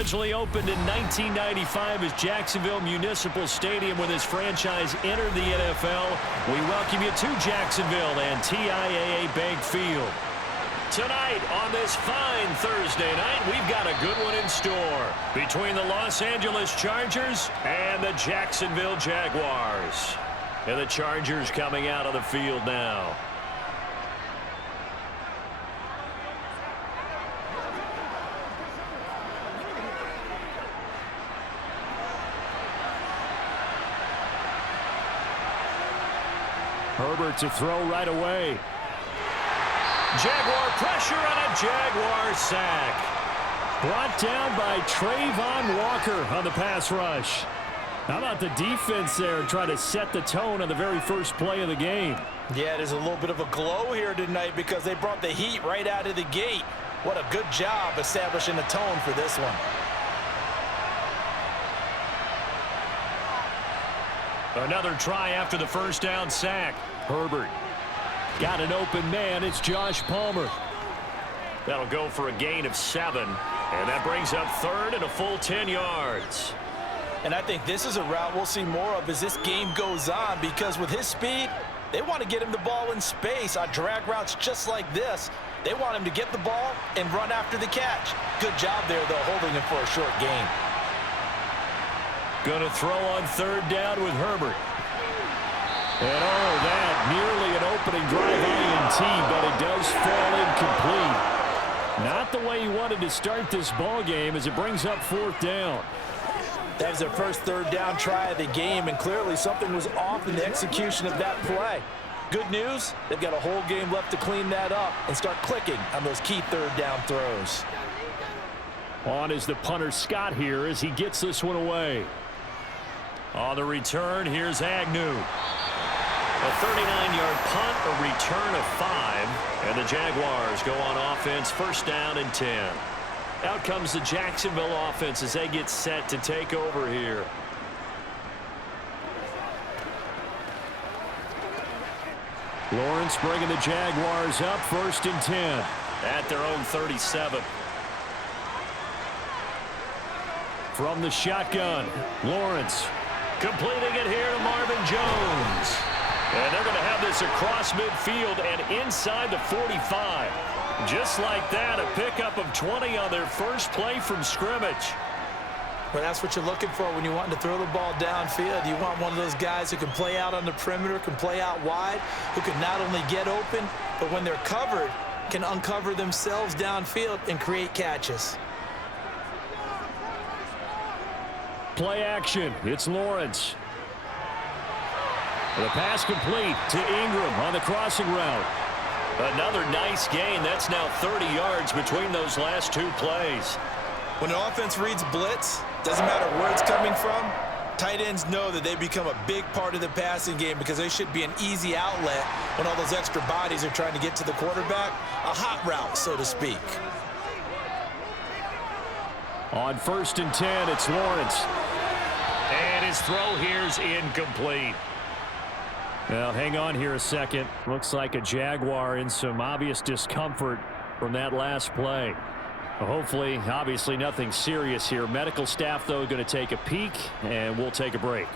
Originally opened in 1995 as Jacksonville Municipal Stadium when this franchise entered the NFL. We welcome you to Jacksonville and TIAA Bank Field. Tonight on this fine Thursday night, we've got a good one in store between the Los Angeles Chargers and the Jacksonville Jaguars. And the Chargers coming out of the field now. Herbert to throw right away. Jaguar pressure and a Jaguar sack. Brought down by Trayvon Walker on the pass rush. How about the defense there trying to set the tone on the very first play of the game? Yeah, there's a little bit of a glow here tonight because they brought the heat right out of the gate. What a good job establishing the tone for this one. Another try after the first down sack. Herbert got an open man. It's Josh Palmer. That'll go for a gain of 7. And that brings up third and a full 10 yards. And I think this is a route we'll see more of as this game goes on, because with his speed, they want to get him the ball in space on drag routes just like this. They want him to get the ball and run after the catch. Good job there, though, holding him for a short gain. Going to throw on third down with Herbert. And oh, that nearly an opening drive INT, but it does fall incomplete. Not the way he wanted to start this ball game as it brings up fourth down. That was their first third down try of the game, and clearly something was off in the execution of that play. Good news, they've got a whole game left to clean that up and start clicking on those key third down throws. On is the punter Scott here as he gets this one away. On the return, here's Agnew. A 39-yard punt, a return of 5, and the Jaguars go on offense, first down and 10. Out comes the Jacksonville offense as they get set to take over here. Lawrence bringing the Jaguars up, first and 10 at their own 37. From the shotgun, Lawrence completing it here to Marvin Jones. And they're going to have this across midfield and inside the 45. Just like that, a pickup of 20 on their first play from scrimmage. Well, that's what you're looking for when you want to throw the ball downfield. You want one of those guys who can play out on the perimeter, can play out wide, who can not only get open, but when they're covered, can uncover themselves downfield and create catches. Play action. It's Lawrence. The pass complete to Ingram on the crossing route. Another nice gain. That's now 30 yards between those last two plays. When an offense reads blitz, doesn't matter where it's coming from, tight ends know that they become a big part of the passing game because they should be an easy outlet when all those extra bodies are trying to get to the quarterback. A hot route, so to speak. On first and 10, it's Lawrence. And his throw here's incomplete. Well, hang on here a second. Looks like a Jaguar in some obvious discomfort from that last play. Hopefully, obviously nothing serious here. Medical staff, though, going to take a peek, and we'll take a break.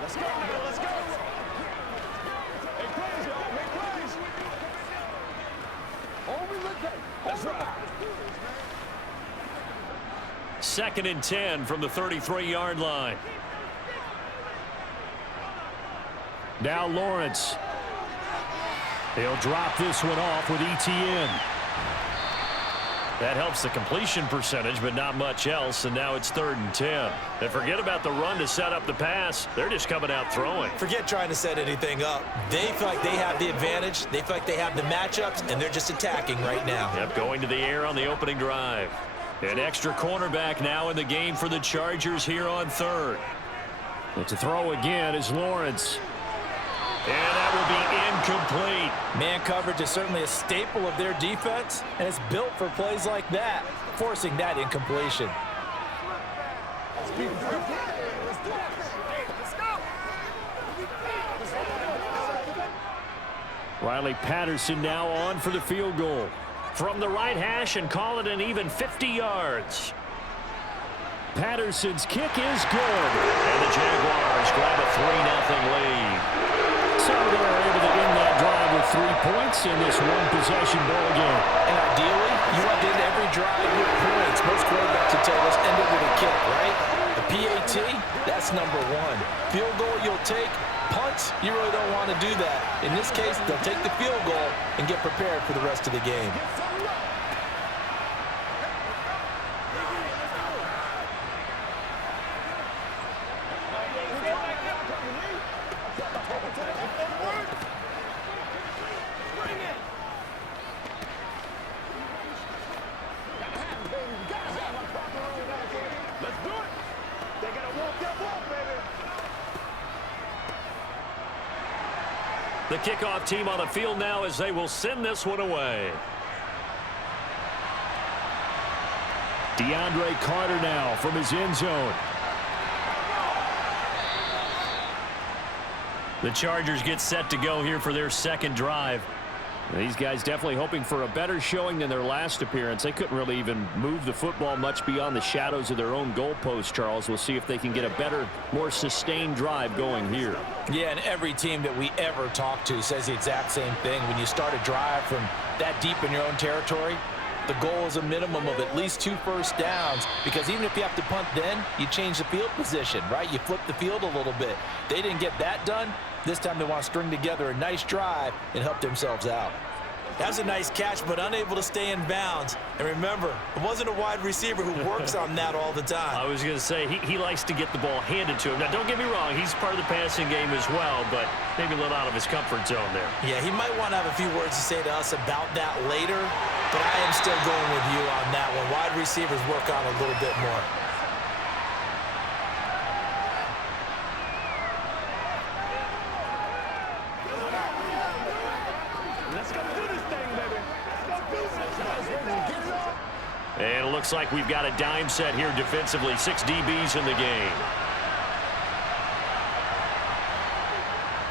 Let's go, let's go. Make plays, y'all, make plays. That's right. Second and 10 from the 33-yard line. Now Lawrence. He'll drop this one off with ETN. That helps the completion percentage, but not much else, and now it's third and 10. And forget about the run to set up the pass. They're just coming out throwing. Forget trying to set anything up. They feel like they have the advantage. They feel like they have the matchups, and they're just attacking right now. Yep, going to the air on the opening drive. An extra cornerback now in the game for the Chargers here on third. But to throw again is Lawrence. And that will be incomplete. Man coverage is certainly a staple of their defense, and it's built for plays like that, forcing that incompletion. Riley Patterson now on for the field goal. From the right hash and call it an even 50 yards. Patterson's kick is good. And the Jaguars grab a 3-0 lead. So they're able to end that drive with 3 points in this one-possession ball game. And ideally, you want to end every drive with points. Most quarterbacks would tell us end it with a kick, right? The PAT, that's number 1. Field goal you'll take. Punts, you really don't want to do that. In this case, they'll take the field goal and get prepared for the rest of the game. Let's do it. They got to walk that walk, baby. The kickoff team on the field now as they will send this one away. DeAndre Carter now from his end zone. The Chargers get set to go here for their second drive. These guys definitely hoping for a better showing than their last appearance. They couldn't really even move the football much beyond the shadows of their own goalpost, Charles. We'll see if they can get a better, more sustained drive going here. Yeah, and every team that we ever talk to says the exact same thing. When you start a drive from that deep in your own territory, the goal is a minimum of at least 2 first downs, because even if you have to punt then, you change the field position, right? You flip the field a little bit. They didn't get that done. This time they want to string together a nice drive and help themselves out. That's a nice catch, but unable to stay in bounds. And remember, it wasn't a wide receiver who works on that all the time. I was going to say, he likes to get the ball handed to him. Now, don't get me wrong, he's part of the passing game as well, but maybe a little out of his comfort zone there. Yeah, he might want to have a few words to say to us about that later, but I am still going with you on that one. Wide receivers work on a little bit more. And it looks like we've got a dime set here defensively. 6 DBs in the game.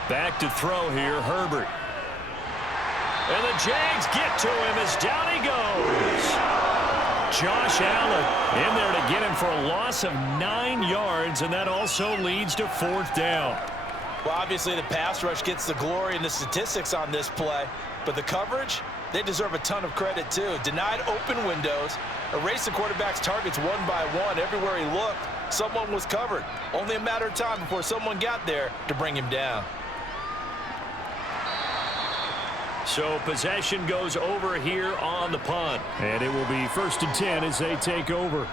Back to throw here, Herbert. And the Jags get to him as down he goes. Josh Allen in there to get him for a loss of 9 yards, and that also leads to 4th down. Well, obviously the pass rush gets the glory and the statistics on this play, but the coverage, they deserve a ton of credit too. Denied open windows, erased the quarterback's targets one by one. Everywhere he looked, someone was covered. Only a matter of time before someone got there to bring him down. So possession goes over here on the punt. And it will be 1st and 10 as they take over.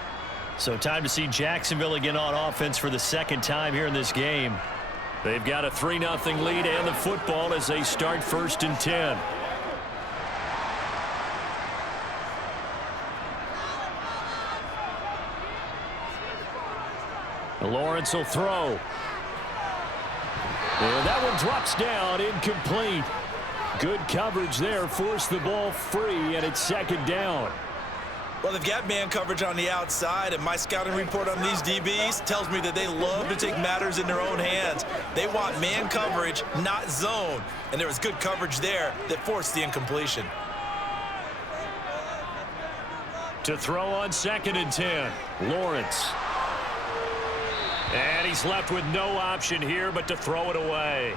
So time to see Jacksonville again on offense for the second time here in this game. They've got a 3-0 lead and the football as they start 1st and 10. Lawrence will throw. And that one drops down, incomplete. Good coverage there, forced the ball free, and it's 2nd down. Well, they've got man coverage on the outside, and my scouting report on these DBs tells me that they love to take matters in their own hands. They want man coverage, not zone, and there was good coverage there that forced the incompletion. To throw on 2nd and 10, Lawrence. And he's left with no option here but to throw it away.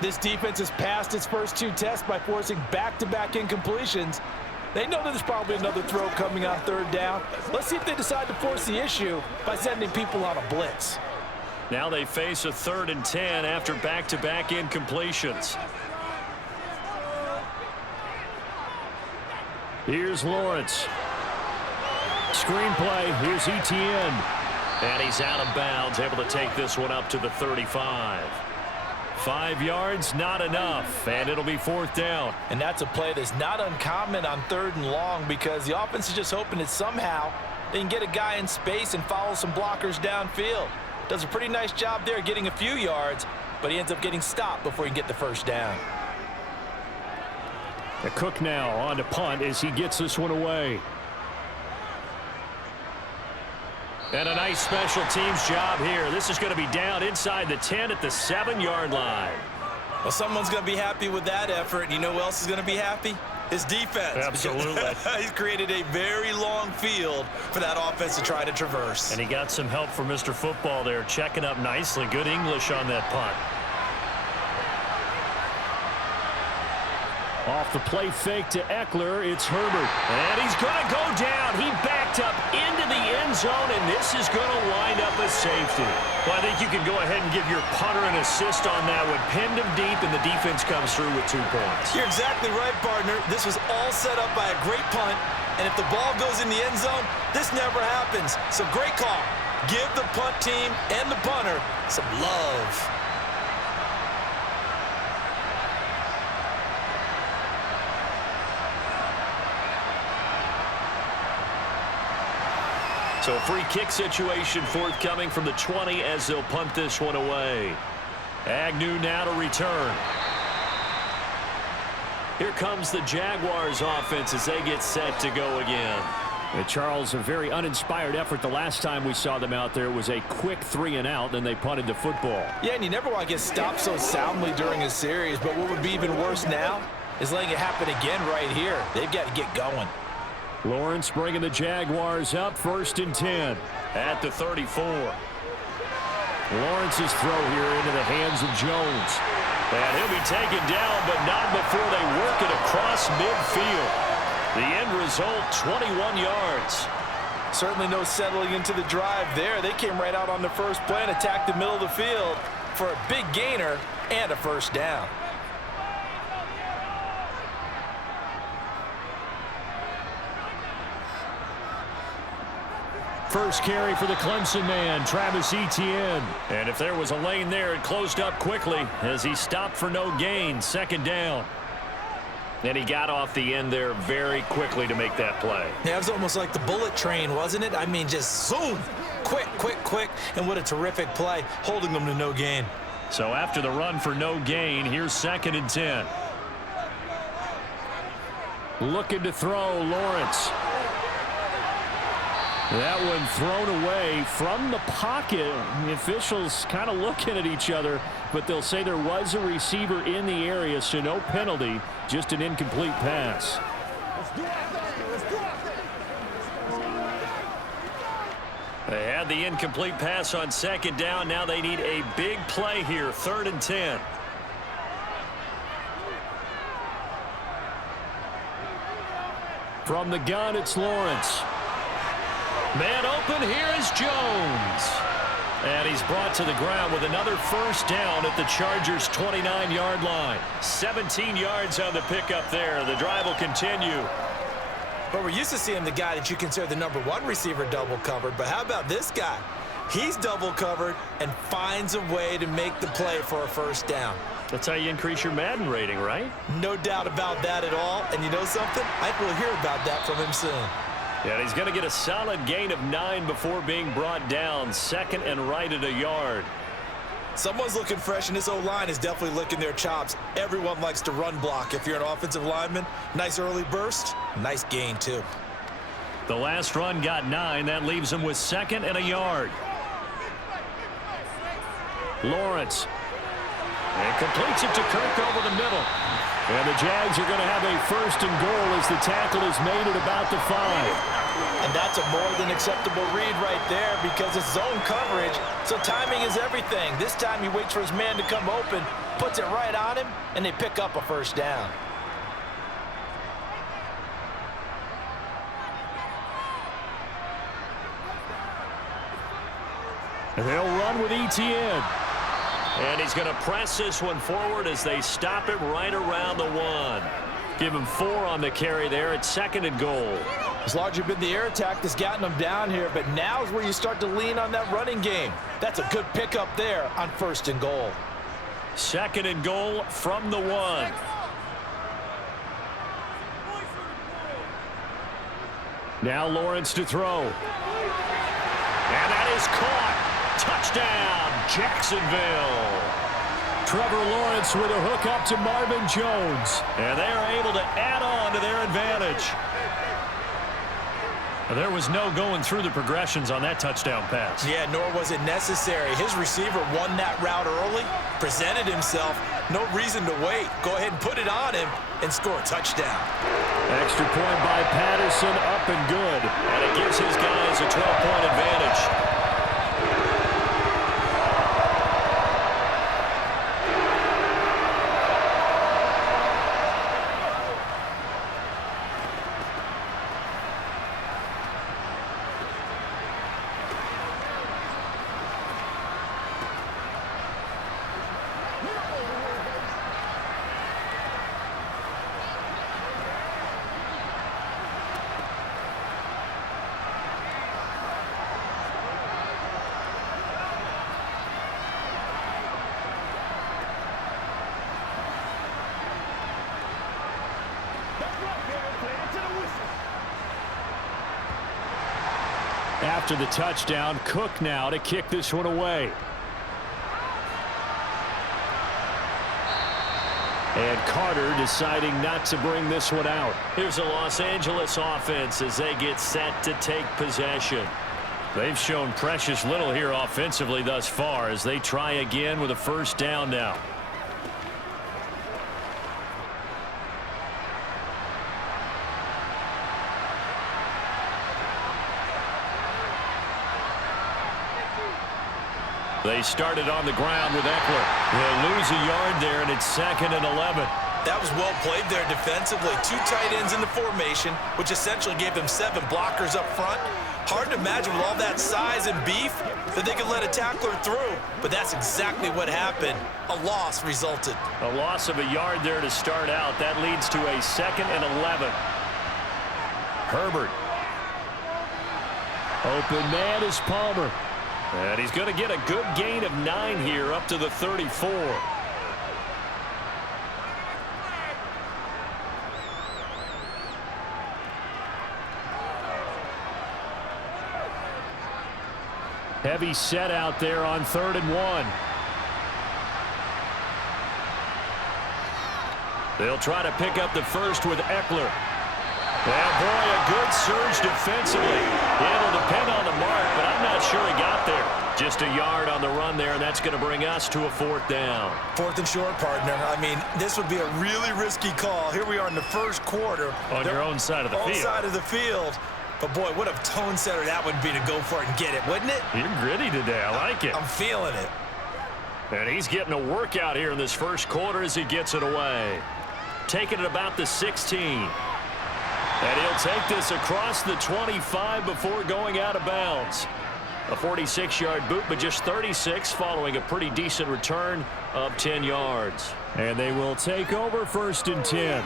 This defense has passed its first 2 tests by forcing back-to-back incompletions. They know that there's probably another throw coming on 3rd down. Let's see if they decide to force the issue by sending people on a blitz. Now they face a 3rd and 10 after back-to-back incompletions. Here's Lawrence. Screenplay, here's Etienne. And he's out of bounds, able to take this one up to the 35. 5 yards, not enough, and it'll be 4th down. And that's a play that's not uncommon on 3rd and long, because the offense is just hoping that somehow they can get a guy in space and follow some blockers downfield. Does a pretty nice job there getting a few yards, but he ends up getting stopped before he can get the 1st down. The Cook now on to punt as he gets this one away. And a nice special teams job here. This is going to be down inside the 10 at the 7-yard line. Well, someone's going to be happy with that effort. And you know who else is going to be happy? His defense. Absolutely. He's created a very long field for that offense to try to traverse. And he got some help from Mr. Football there, checking up nicely. Good English on that punt. Off the play fake to Eckler, it's Herbert. And he's going to go down. He backed up into the end zone, and this is going to wind up a safety. Well, I think you can go ahead and give your punter an assist on that one. Pinned him deep, and the defense comes through with 2 points. You're exactly right, partner. This was all set up by a great punt, and if the ball goes in the end zone, this never happens. So great call. Give the punt team and the punter some love. So a free kick situation forthcoming from the 20 as they'll punt this one away. Agnew now to return. Here comes the Jaguars offense as they get set to go again. And Charles, a very uninspired effort the last time we saw them out there. It was a quick 3-and-out, then they punted the football. Yeah, and you never want to get stopped so soundly during a series, but what would be even worse now is letting it happen again right here. They've got to get going. Lawrence bringing the Jaguars up, 1st and 10 at the 34. Lawrence's throw here into the hands of Jones. And he'll be taken down, but not before they work it across midfield. The end result, 21 yards. Certainly no settling into the drive there. They came right out on the first play and attacked the middle of the field for a big gainer and a 1st down. First carry for the Clemson man, Travis Etienne. And if there was a lane there, it closed up quickly as he stopped for no gain. 2nd down. And he got off the end there very quickly to make that play. Yeah, it was almost like the bullet train, wasn't it? I mean, just zoom. Quick, quick, quick. And what a terrific play, holding them to no gain. So after the run for no gain, here's 2nd and 10. Looking to throw, Lawrence. That one thrown away from the pocket. The officials kind of looking at each other, but they'll say there was a receiver in the area, so no penalty, just an incomplete pass. They had the incomplete pass on 2nd down. Now they need a big play here, 3rd and 10. From the gun, it's Lawrence. Man open, here is Jones. And he's brought to the ground with another 1st down at the Chargers' 29-yard line. 17 yards on the pickup there. The drive will continue. But we're used to seeing the guy that you consider the #1 receiver double covered. But how about this guy? He's double covered and finds a way to make the play for a 1st down. That's how you increase your Madden rating, right? No doubt about that at all. And you know something? I think we'll hear about that from him soon. Yeah, he's going to get a solid gain of 9 before being brought down. 2nd and right at a yard. Someone's looking fresh, and this O-line is definitely licking their chops. Everyone likes to run block if you're an offensive lineman. Nice early burst. Nice gain, too. The last run got 9. That leaves him with 2nd and a yard. Lawrence. And completes it to Kirk over the middle. And the Jags are going to have a 1st and goal as the tackle is made at about the 5. And that's a more than acceptable read right there because it's zone coverage, so timing is everything. This time he waits for his man to come open, puts it right on him, and they pick up a 1st down. And they'll run with Etienne. And he's going to press this one forward as they stop it right around the 1. Give him 4 on the carry there. It's 2nd and goal. It's largely been the air attack that's gotten them down here, but now is where you start to lean on that running game. That's a good pickup there on 1st and goal. 2nd and goal from the 1. Now Lawrence to throw. And that is caught. Touchdown, Jacksonville. Trevor Lawrence with a hook up to Marvin Jones. And they are able to add on to their advantage. There was no going through the progressions on that touchdown pass. Yeah, nor was it necessary. His receiver won that route early, presented himself. No reason to wait. Go ahead and put it on him and score a touchdown. Extra point by Patterson, up and good. And it gives his guys a 12-point advantage. After the touchdown, Cook now to kick this one away. And Carter deciding not to bring this one out. Here's a Los Angeles offense as they get set to take possession. They've shown precious little here offensively thus far as they try again with a first down now. They started on the ground with Eckler. They'll lose a yard there, and it's 2nd and 11. That was well played there defensively. 2 tight ends in the formation, which essentially gave them 7 blockers up front. Hard to imagine with all that size and beef that they could let a tackler through. But that's exactly what happened. A loss resulted. A loss of a yard there to start out. That leads to a 2nd and 11. Herbert. Open man is Palmer. And he's going to get a good gain of 9 here up to the 34. Heavy set out there on 3rd and 1. They'll try to pick up the first with Eckler. Well, boy, a good surge defensively. It'll depend on the mark, but I'm not sure he got there. Just a yard on the run there, and that's going to bring us to a 4th down. 4th and short, partner. I mean, this would be a really risky call. Here we are in the first quarter. On your own side of the field. Own side of the field. But, boy, what a tone setter that would be to go for it and get it, wouldn't it? You're gritty today. I like it. I'm feeling it. And he's getting a workout here in this first quarter as he gets it away. Taking it about the 16. And he'll take this across the 25 before going out of bounds. A 46-yard boot, but just 36 following a pretty decent return of 10 yards. And they will take over 1st and 10.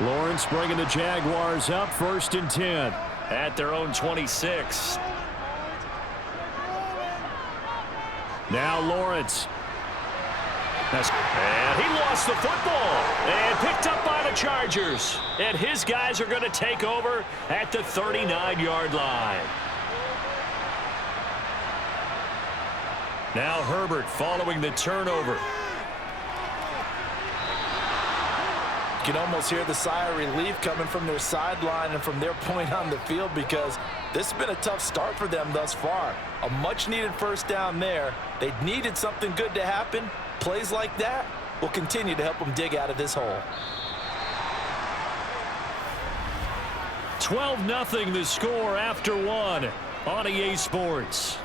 Lawrence bringing the Jaguars up 1st and 10 at their own 26. Now Lawrence. And he lost the football and picked up by the Chargers. And his guys are going to take over at the 39-yard line. Now Herbert following the turnover. You can almost hear the sigh of relief coming from their sideline and from their point on the field because this has been a tough start for them thus far. A much-needed first down there. They needed something good to happen. Plays like that will continue to help them dig out of this hole. 12-0 the score after 1 on EA Sports.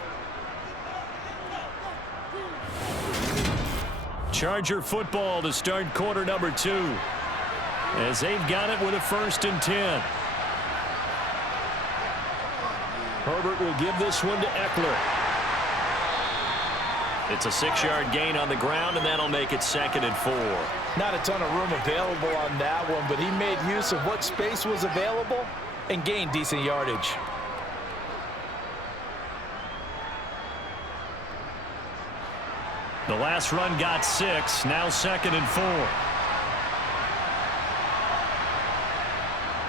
Charger football to start quarter number 2. As they've got it with a 1st and 10. Herbert will give this one to Eckler. It's a 6-yard gain on the ground, and that'll make it 2nd and 4. Not a ton of room available on that one, but he made use of what space was available and gained decent yardage. The last run got 6, now 2nd and 4.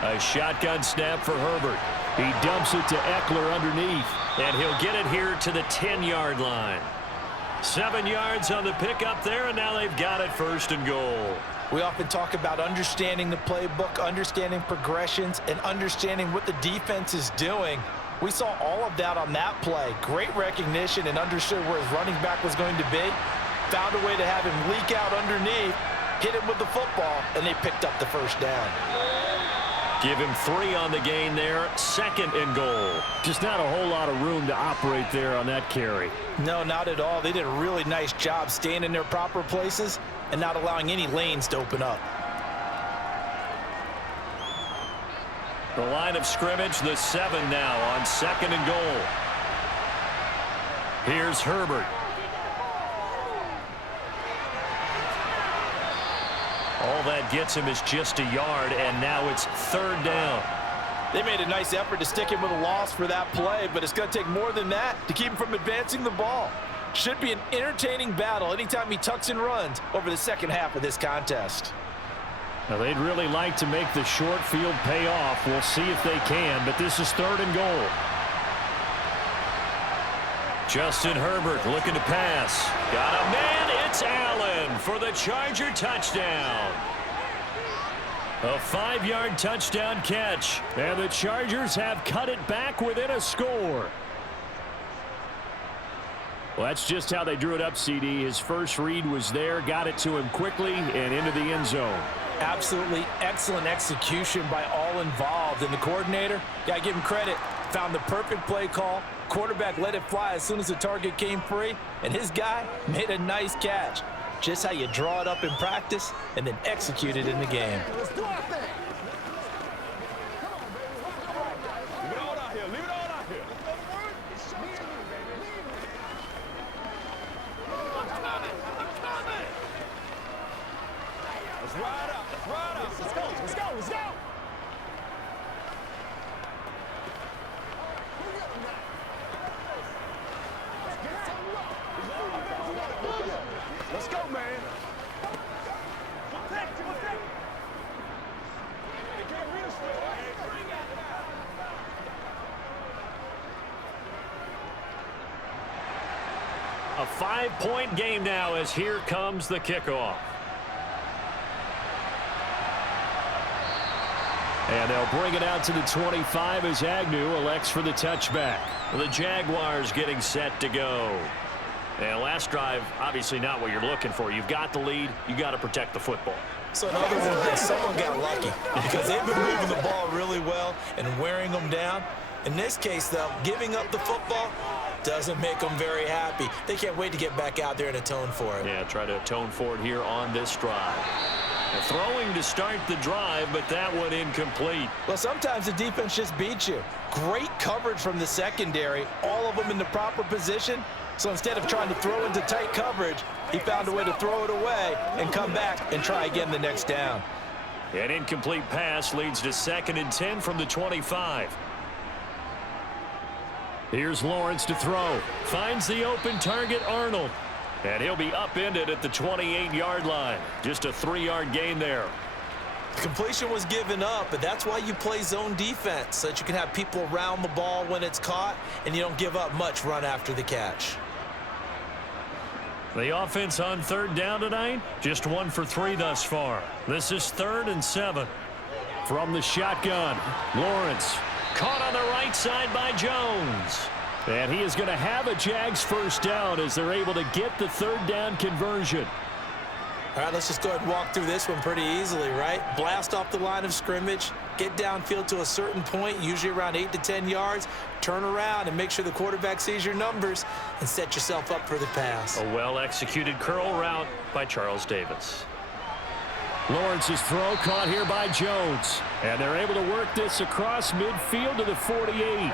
A shotgun snap for Herbert. He dumps it to Eckler underneath, and he'll get it here to the 10-yard line. 7 yards on the pickup there, and now they've got it 1st and goal. We often talk about understanding the playbook, understanding progressions, and understanding what the defense is doing. We saw all of that on that play. Great recognition and understood where his running back was going to be. Found a way to have him leak out underneath, hit him with the football, and they picked up the first down. Give him 3 on the gain there, 2nd and goal. Just not a whole lot of room to operate there on that carry. No, not at all. They did a really nice job staying in their proper places and not allowing any lanes to open up. The line of scrimmage, the 7 now on 2nd and goal. Here's Herbert. All that gets him is just a yard, and now it's 3rd down. They made a nice effort to stick him with a loss for that play, but it's going to take more than that to keep him from advancing the ball. Should be an entertaining battle anytime he tucks and runs over the second half of this contest. Now, they'd really like to make the short field pay off. We'll see if they can, but this is 3rd and goal. Justin Herbert looking to pass. Got a man. It's Allen for the Charger touchdown. A 5-yard touchdown catch, and the Chargers have cut it back within a score. Well, that's just how they drew it up, CD. His first read was there, got it to him quickly, and into the end zone. Absolutely excellent execution by all involved. And the coordinator, got to give him credit, found the perfect play call. Quarterback let it fly as soon as the target came free, and his guy made a nice catch. Just how you draw it up in practice and then execute it in the game. Let's do our thing. Leave it all out here. Leave it all out here. Let's ride out. Let's ride out. Let's go. Let's go. Let's go. Let's go, man. A 5-point game now as here comes the kickoff. And they'll bring it out to the 25 as Agnew elects for the touchback. The Jaguars getting set to go. And last drive, obviously not what you're looking for. You've got the lead. You got to protect the football. So in other words, someone got lucky because they've been moving the ball really well and wearing them down. In this case, though, giving up the football doesn't make them very happy. They can't wait to get back out there and atone for it. Yeah, try to atone for it here on this drive. And throwing to start the drive, but that one incomplete. Well, sometimes the defense just beats you. Great coverage from the secondary, all of them in the proper position. So instead of trying to throw into tight coverage, he found a way to throw it away and come back and try again the next down. An incomplete pass leads to 2nd and 10 from the 25. Here's Lawrence to throw. Finds the open target, Arnold. And he'll be upended at the 28-yard line. Just a 3-yard gain there. Completion was given up, but that's why you play zone defense, so that you can have people around the ball when it's caught, and you don't give up much run after the catch. The offense on 3rd down tonight, just 1 for 3 thus far. This is 3rd and 7. From the shotgun, Lawrence caught on the right side by Jones. And he is going to have a Jags first down as they're able to get the 3rd down conversion. All right, let's just go ahead and walk through this one pretty easily, right? Blast off the line of scrimmage, get downfield to a certain point, usually around 8 to 10 yards, turn around and make sure the quarterback sees your numbers and set yourself up for the pass. A well-executed curl route by Charles Davis. Lawrence's throw caught here by Jones. And they're able to work this across midfield to the 48.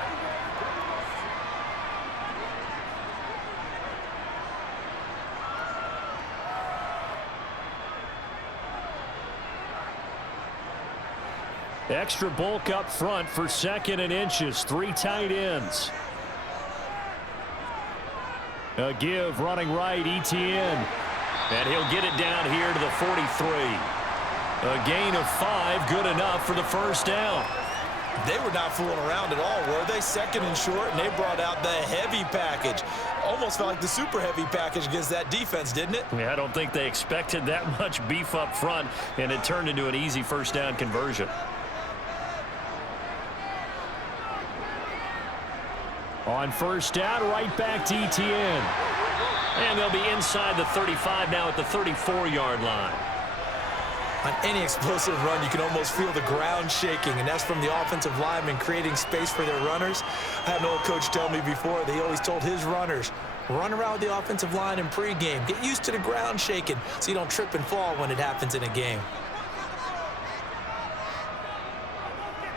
Extra bulk up front for 2nd and inches. 3 tight ends. A give running right, Etienne. And he'll get it down here to the 43. A gain of 5, good enough for the first down. They were not fooling around at all, were they? Second and short, and they brought out the heavy package. Almost felt like the super heavy package against that defense, didn't it? Yeah, I don't think they expected that much beef up front, and it turned into an easy first down conversion. On first down, right back to ETN. And they'll be inside the 35 now at the 34-yard line. On any explosive run, you can almost feel the ground shaking, and that's from the offensive linemen creating space for their runners. I had an old coach tell me before, they always told his runners, run around with the offensive line in pregame. Get used to the ground shaking so you don't trip and fall when it happens in a game.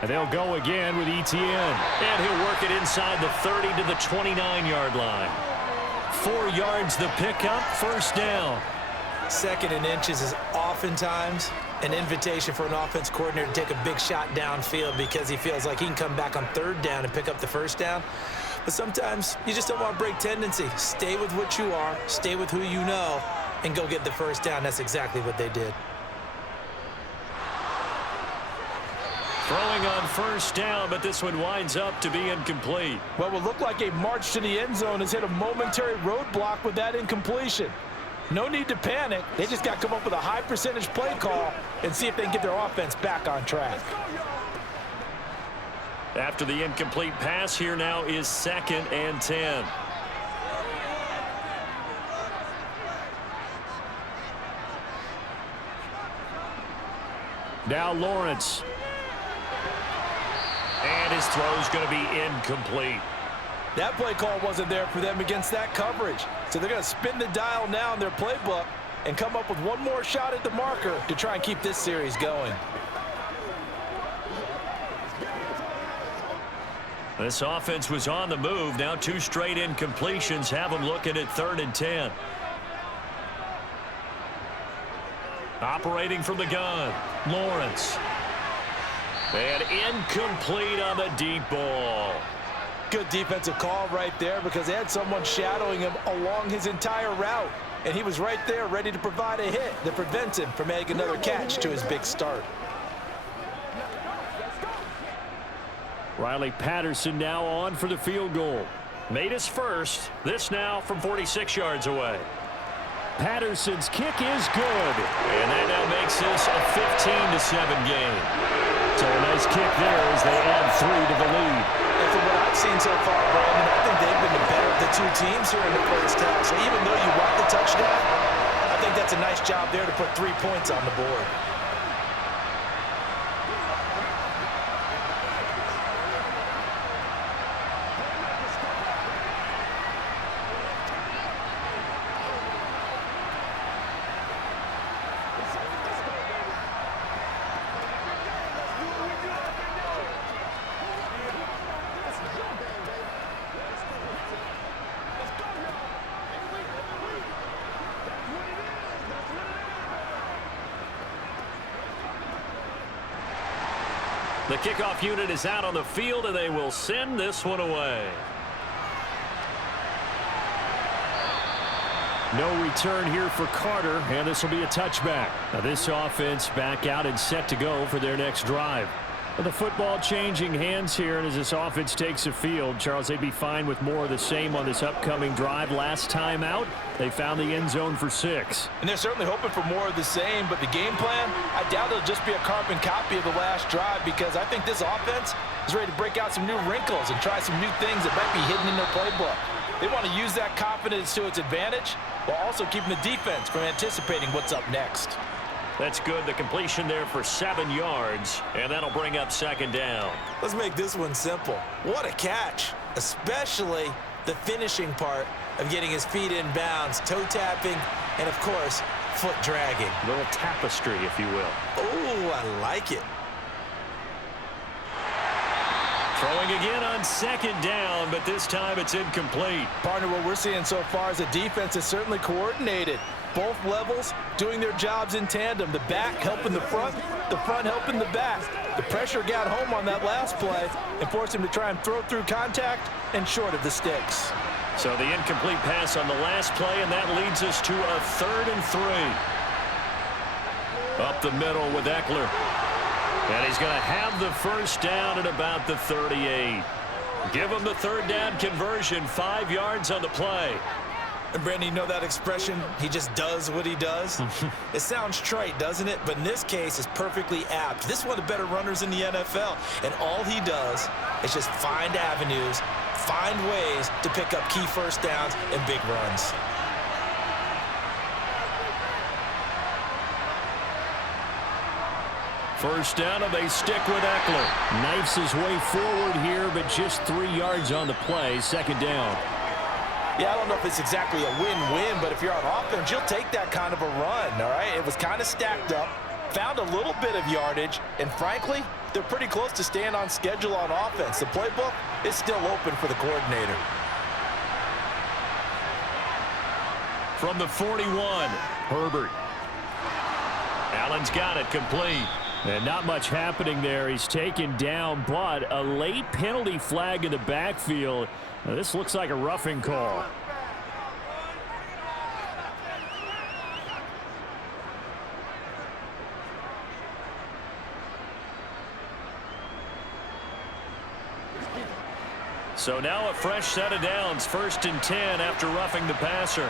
And they'll go again with ETN. And he'll work it inside the 30 to the 29-yard line. 4 yards the pickup, first down. Second and inches is oftentimes an invitation for an offense coordinator to take a big shot downfield because he feels like he can come back on third down and pick up the first down. But sometimes you just don't want to break tendency. Stay with what you are, stay with who you know, and go get the first down. That's exactly what they did. Throwing on first down, but this one winds up to be incomplete. Well, it will look like a march to the end zone has hit a momentary roadblock with that incompletion. No need to panic. They just got to come up with a high percentage play call and see if they can get their offense back on track. After the incomplete pass, here now is 2nd and 10. Now Lawrence. And his throw's going to be incomplete. That play call wasn't there for them against that coverage. So they're going to spin the dial now in their playbook and come up with one more shot at the marker to try and keep this series going. This offense was on the move. Now 2 straight incompletions have them looking at 3rd and 10. Operating from the gun, Lawrence. And incomplete on the deep ball. Good defensive call right there because they had someone shadowing him along his entire route. And he was right there ready to provide a hit that prevents him from making another catch to his big start. Riley Patterson now on for the field goal. Made his first. This now from 46 yards away. Patterson's kick is good. And that now makes this a 15-7 game. So a nice kick there as they add 3 to the lead. And from what I've seen so far, Brandon, I think they've been the better of the 2 teams here in the first half. So even though you want the touchdown, I think that's a nice job there to put 3 points on the board. The kickoff unit is out on the field, and they will send this one away. No return here for Carter, and this will be a touchback. Now this offense back out and set to go for their next drive. The football changing hands here, and as this offense takes the field, Charles, they'd be fine with more of the same on this upcoming drive. Last time out, they found the end zone for 6. And they're certainly hoping for more of the same, but the game plan, I doubt it'll just be a carbon copy of the last drive because I think this offense is ready to break out some new wrinkles and try some new things that might be hidden in their playbook. They want to use that confidence to its advantage while also keeping the defense from anticipating what's up next. That's good. The completion there for 7 yards, and that'll bring up 2nd down. Let's make this one simple. What a catch, especially the finishing part of getting his feet in bounds, toe tapping, and of course, foot dragging. A little tapestry, if you will. Oh, I like it. Throwing again on 2nd down, but this time it's incomplete. Partner, what we're seeing so far is the defense is certainly coordinated. Both levels doing their jobs in tandem. The back helping the front helping the back. The pressure got home on that last play and forced him to try and throw through contact and short of the sticks. So the incomplete pass on the last play, and that leads us to a 3rd and 3. Up the middle with Eckler. And he's going to have the first down at about the 38. Give him the third down conversion, 5 yards on the play. And Brandon, you know that expression, he just does what he does? It sounds trite, doesn't it? But in this case, it's perfectly apt. This is one of the better runners in the NFL. And all he does is just find avenues, find ways to pick up key first downs and big runs. First down, and they stick with Eckler. Knifes his way forward here, but just 3 yards on the play. Second down. Yeah, I don't know if it's exactly a win-win, but if you're on offense, you'll take that kind of a run, all right? It was kind of stacked up, found a little bit of yardage, and frankly, they're pretty close to staying on schedule on offense. The playbook is still open for the coordinator. From the 41, Herbert. Allen's got it complete. And not much happening there. He's taken down, but a late penalty flag in the backfield. Now, this looks like a roughing call. So now a fresh set of downs. 1st and 10 after roughing the passer.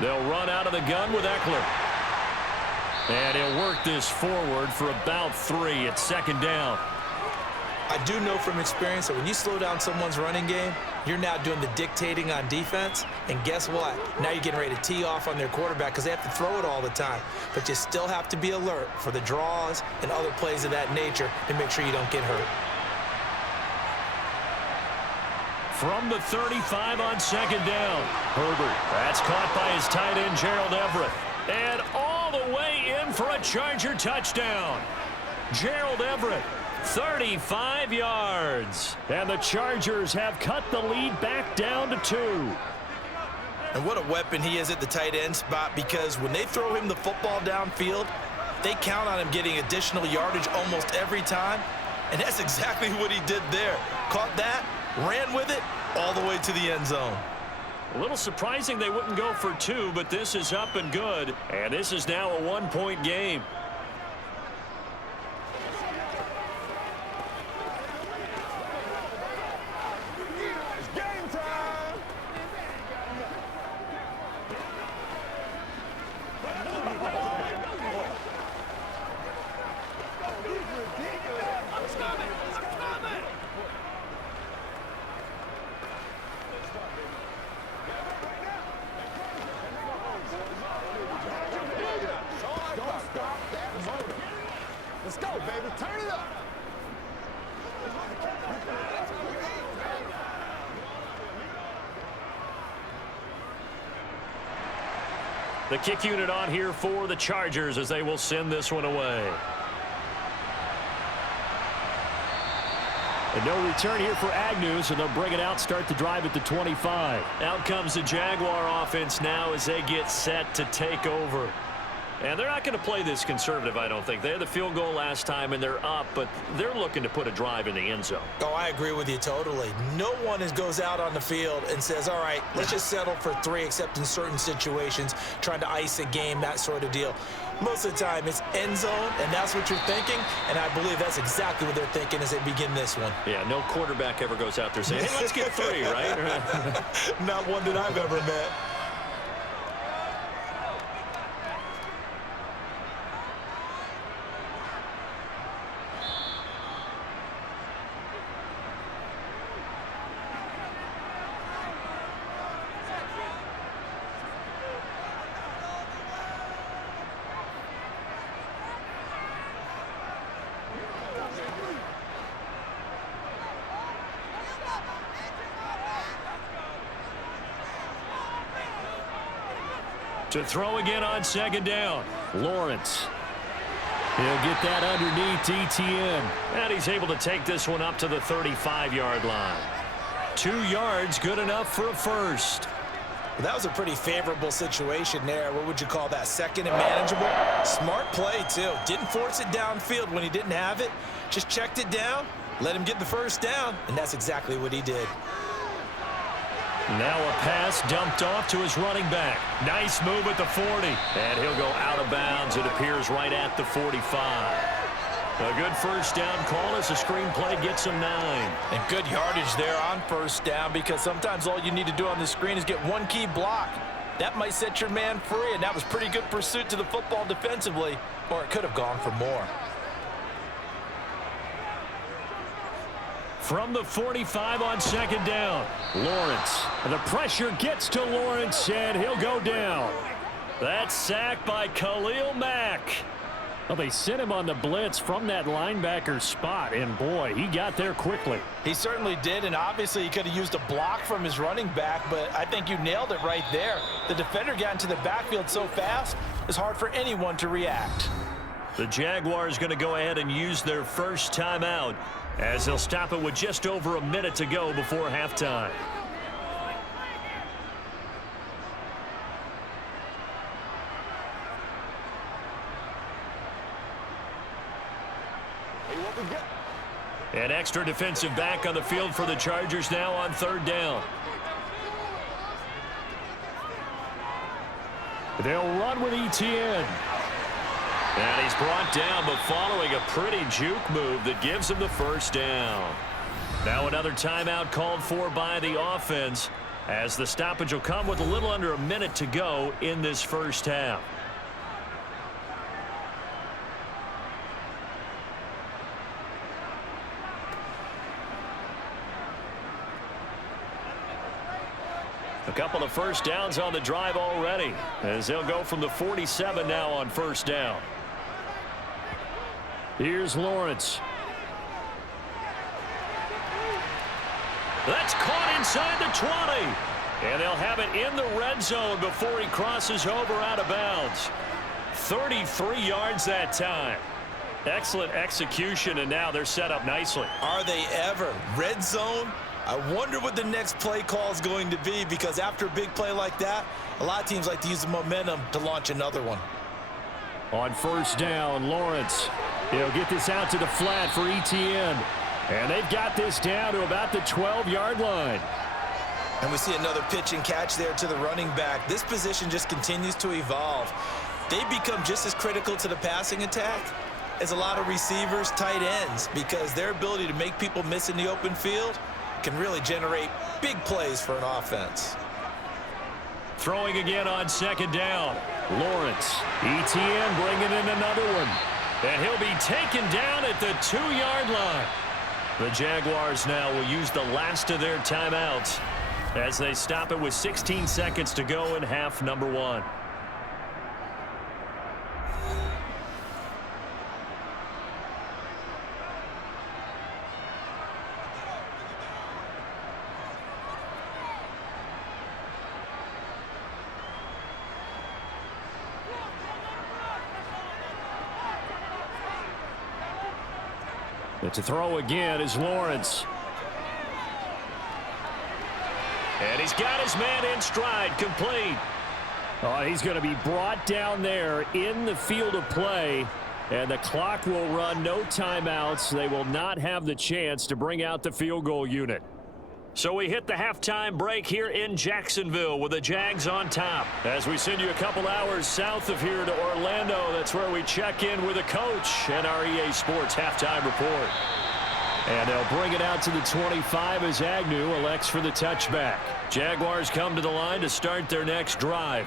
They'll run out of the gun with Eckler. And he'll work this forward for about 3. It's second down. I do know from experience that when you slow down someone's running game, you're now doing the dictating on defense. And guess what? Now you're getting ready to tee off on their quarterback because they have to throw it all the time. But you still have to be alert for the draws and other plays of that nature to make sure you don't get hurt. From the 35 on second down. Herbert. That's caught by his tight end, Gerald Everett. And all the way in for a Charger touchdown. Gerald Everett, 35 yards. And the Chargers have cut the lead back down to 2. And what a weapon he is at the tight end spot, because when they throw him the football downfield, they count on him getting additional yardage almost every time. And that's exactly what he did there. Caught that, ran with it, all the way to the end zone. A little surprising they wouldn't go for 2, but this is up and good. And this is now a 1-point game. It's game time. Let's go, baby. Turn it up. The kick unit on here for the Chargers as they will send this one away. And no return here for Agnew, so they'll bring it out, start the drive at the 25. Out comes the Jaguar offense now as they get set to take over. And they're not going to play this conservative, I don't think. They had the field goal last time, and they're up, but they're looking to put a drive in the end zone. Oh, I agree with you totally. No one goes out on the field and says, all right, let's just settle for 3, except in certain situations, trying to ice a game, that sort of deal. Most of the time, it's end zone, and that's what you're thinking, and I believe that's exactly what they're thinking as they begin this one. Yeah, no quarterback ever goes out there saying, hey, let's get 3, right? Not one that I've ever met. To throw again on second down. Lawrence. He'll get that underneath Etienne. And he's able to take this one up to the 35-yard line. 2 yards, good enough for a first. Well, that was a pretty favorable situation there. What would you call that? Second and manageable? Smart play, too. Didn't force it downfield when he didn't have it. Just checked it down, let him get the first down, and that's exactly what he did. Now a pass dumped off to his running back. Nice move at the 40. And he'll go out of bounds, it appears, right at the 45. A good first down call as the screenplay gets him 9. And good yardage there on first down, because sometimes all you need to do on the screen is get one key block. That might set your man free, and that was pretty good pursuit to the football defensively, or it could have gone for more. From the 45 on second down, Lawrence. The pressure gets to Lawrence, and he'll go down. That's sacked by Khalil Mack. Well, they sent him on the blitz from that linebacker spot, and boy, he got there quickly. He certainly did, and obviously he could have used a block from his running back, but I think you nailed it right there. The defender got into the backfield so fast, it's hard for anyone to react. The Jaguars going to go ahead and use their first timeout, as they'll stop it with just over a minute to go before halftime. An extra defensive back on the field for the Chargers now on third down. They'll run with ETN. And he's brought down, but following a pretty juke move that gives him the first down. Now another timeout called for by the offense, as the stoppage will come with a little under a minute to go in this first half. A couple of first downs on the drive already, as they'll go from the 47 now on first down. Here's Lawrence. That's caught inside the 20. And they'll have it in the red zone before he crosses over out of bounds. 33 yards that time. Excellent execution, and now they're set up nicely. Are they ever? Red zone? I wonder what the next play call is going to be, because after a big play like that, a lot of teams like to use the momentum to launch another one. On first down, Lawrence. He'll get this out to the flat for ETN. And they've got this down to about the 12-yard line. And we see another pitch and catch there to the running back. This position just continues to evolve. They become just as critical to the passing attack as a lot of receivers, tight ends, because their ability to make people miss in the open field can really generate big plays for an offense. Throwing again on second down. Lawrence. ETN bringing in another one. And he'll be taken down at the 2-yard line. The Jaguars now will use the last of their timeouts as they stop it with 16 seconds to go in half number 1. But to throw again is Lawrence. And he's got his man in stride, complete. Oh, he's going to be brought down there in the field of play. And the clock will run, no timeouts. They will not have the chance to bring out the field goal unit. So we hit the halftime break here in Jacksonville with the Jags on top. As we send you a couple hours south of here to Orlando, that's where we check in with the coach and our EA Sports halftime report. And they'll bring it out to the 25 as Agnew elects for the touchback. Jaguars come to the line to start their next drive.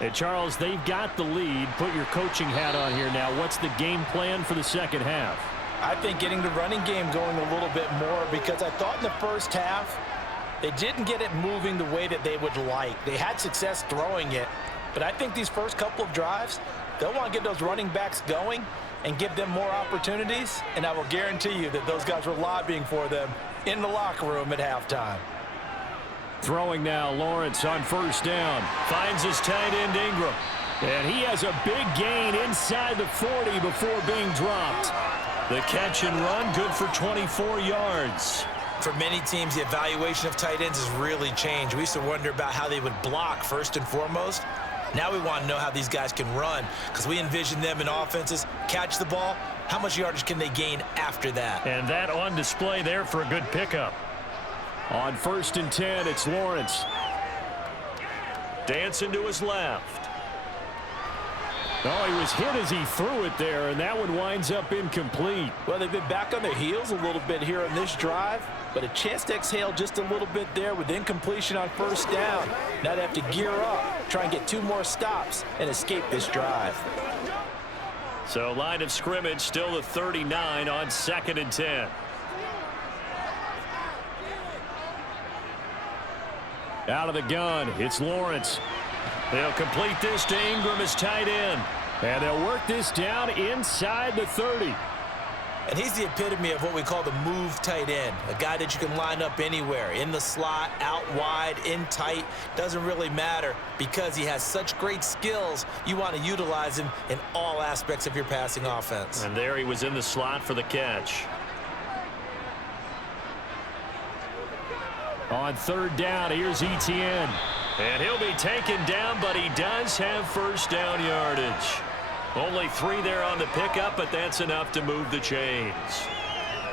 And Charles, they've got the lead. Put your coaching hat on here now. What's the game plan for the second half? I think getting the running game going a little bit more, because I thought in the first half they didn't get it moving the way that they would like. They had success throwing it, but I think these first couple of drives, they'll want to get those running backs going and give them more opportunities, and I will guarantee you that those guys were lobbying for them in the locker room at halftime. Throwing now, Lawrence on first down. Finds his tight end Ingram. And he has a big gain inside the 40 before being dropped. The catch and run, good for 24 yards. For many teams, the evaluation of tight ends has really changed. We used to wonder about how they would block first and foremost. Now we want to know how these guys can run, because we envision them in offenses catch the ball. How much yardage can they gain after that? And that on display there for a good pickup. On 1st and 10, it's Lawrence. Dancing to his left. Oh, he was hit as he threw it there, and that one winds up incomplete. Well, they've been back on their heels a little bit here on this drive, but a chance to exhale just a little bit there with incompletion on 1st down. Now they have to gear up, try and get 2 more stops, and escape this drive. So line of scrimmage still the 39 on 2nd and 10. Out of the gun, it's Lawrence. They'll complete this to Ingram as tight end. And they'll work this down inside the 30. And he's the epitome of what we call the move tight end. A guy that you can line up anywhere. In the slot, out wide, in tight. Doesn't really matter because he has such great skills. You want to utilize him in all aspects of your passing offense. And there he was in the slot for the catch. On 3rd down, here's Etienne. And he'll be taken down, but he does have 1st down yardage. Only 3 there on the pickup, but that's enough to move the chains.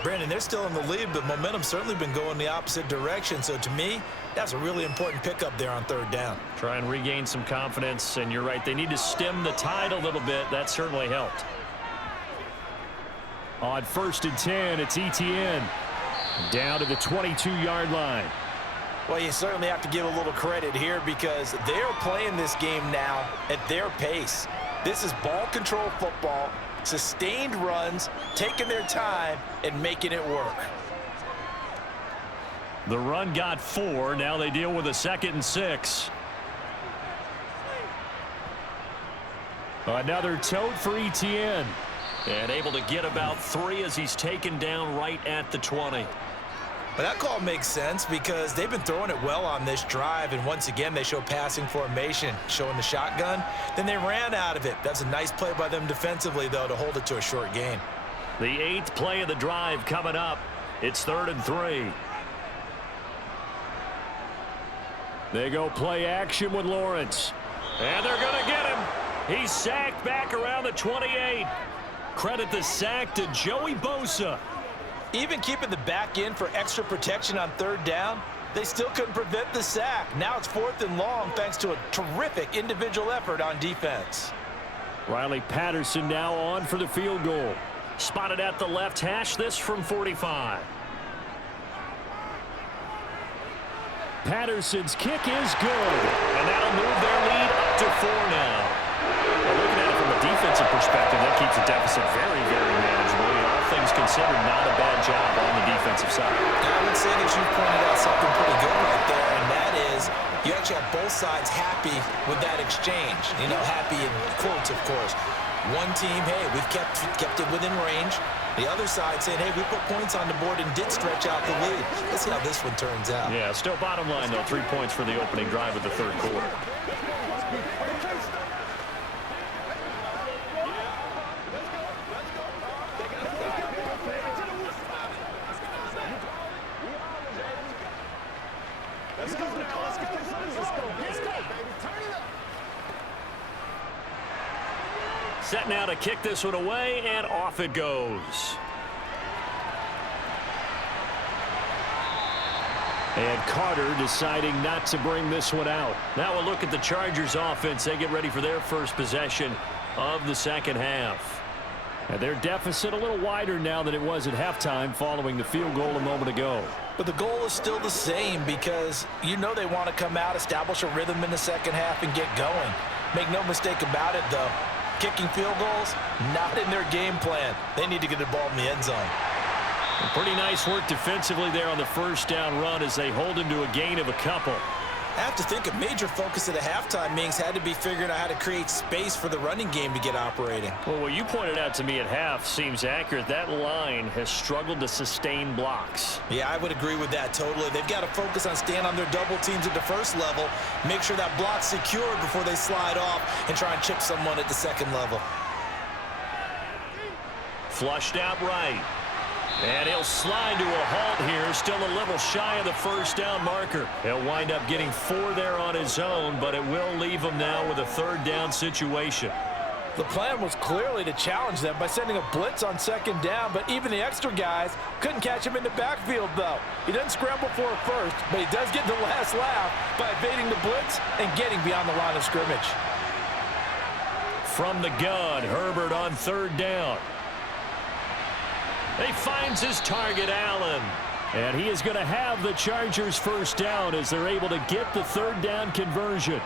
Brandon, they're still in the lead, but momentum's certainly been going the opposite direction. So to me, that's a really important pickup there on 3rd down. Try and regain some confidence, and you're right. They need to stem the tide a little bit. That certainly helped. On 1st and 10, it's Etienne. Down to the 22-yard line. Well, you certainly have to give a little credit here because they're playing this game now at their pace. This is ball control football, sustained runs, taking their time, and making it work. The run got 4. Now they deal with a 2nd and 6. Another tote for Etienne. And able to get about 3 as he's taken down right at the 20. But that call makes sense because they've been throwing it well on this drive, and once again they show passing formation, showing the shotgun. Then they ran out of it. That's a nice play by them defensively, though, to hold it to a short gain. The 8th play of the drive coming up. It's 3rd and 3. They go play action with Lawrence. And they're going to get him. He's sacked back around the 28. Credit the sack to Joey Bosa. Even keeping the back end for extra protection on 3rd down, they still couldn't prevent the sack. Now it's 4th and long thanks to a terrific individual effort on defense. Riley Patterson now on for the field goal. Spotted at the left hash, this from 45. Patterson's kick is good. And that'll move their lead up to 4 now. Well, looking at it from a defensive perspective, that keeps the deficit very, very manageable. All things considered, not a bad job on the defensive side. I would say that you pointed out something pretty good right there, and that is you actually have both sides happy with that exchange. You know, happy in quotes, of course. One team, hey, we've kept it within range. The other side saying, hey, we put points on the board and did stretch out the lead. Let's see how this one turns out. Yeah, still bottom line, though, 3 points for the opening drive of the 3rd quarter. Set now to kick this one away, and off it goes. And Carter deciding not to bring this one out. Now we'll look at the Chargers offense. They get ready for their first possession of the 2nd half. And their deficit a little wider now than it was at halftime following the field goal a moment ago. But the goal is still the same because you know they want to come out, establish a rhythm in the 2nd half, and get going. Make no mistake about it, though. Kicking field goals, not in their game plan. They need to get the ball in the end zone. And pretty nice work defensively there on the 1st down run as they hold him to a gain of a couple. I have to think a major focus at the halftime means had to be figuring out how to create space for the running game to get operating. Well, what you pointed out to me at half seems accurate. That line has struggled to sustain blocks. Yeah, I would agree with that totally. They've got to focus on staying on their double teams at the 1st level, make sure that block's secured before they slide off and try and chip someone at the 2nd level. Flushed out right. And he'll slide to a halt here, still a little shy of the 1st down marker. He'll wind up getting 4 there on his own, but it will leave him now with a 3rd down situation. The plan was clearly to challenge them by sending a blitz on second down, but even the extra guys couldn't catch him in the backfield, though. He doesn't scramble for it first, but he does get the last laugh by evading the blitz and getting beyond the line of scrimmage. From the gun, Herbert on third down. He finds his target, Allen. And he is going to have the Chargers first down as they're able to get the third down conversion.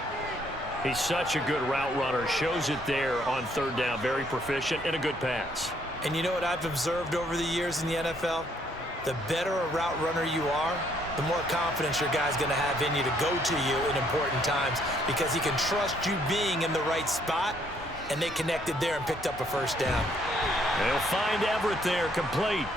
He's such a good route runner. Shows it there on third down. Very proficient and a good pass. And you know what I've observed over the years in the NFL? The better a route runner you are, the more confidence your guy's going to have in you to go to you in important times because he can trust you being in the right spot, and they connected there and picked up a first down. They'll find Everett there, complete.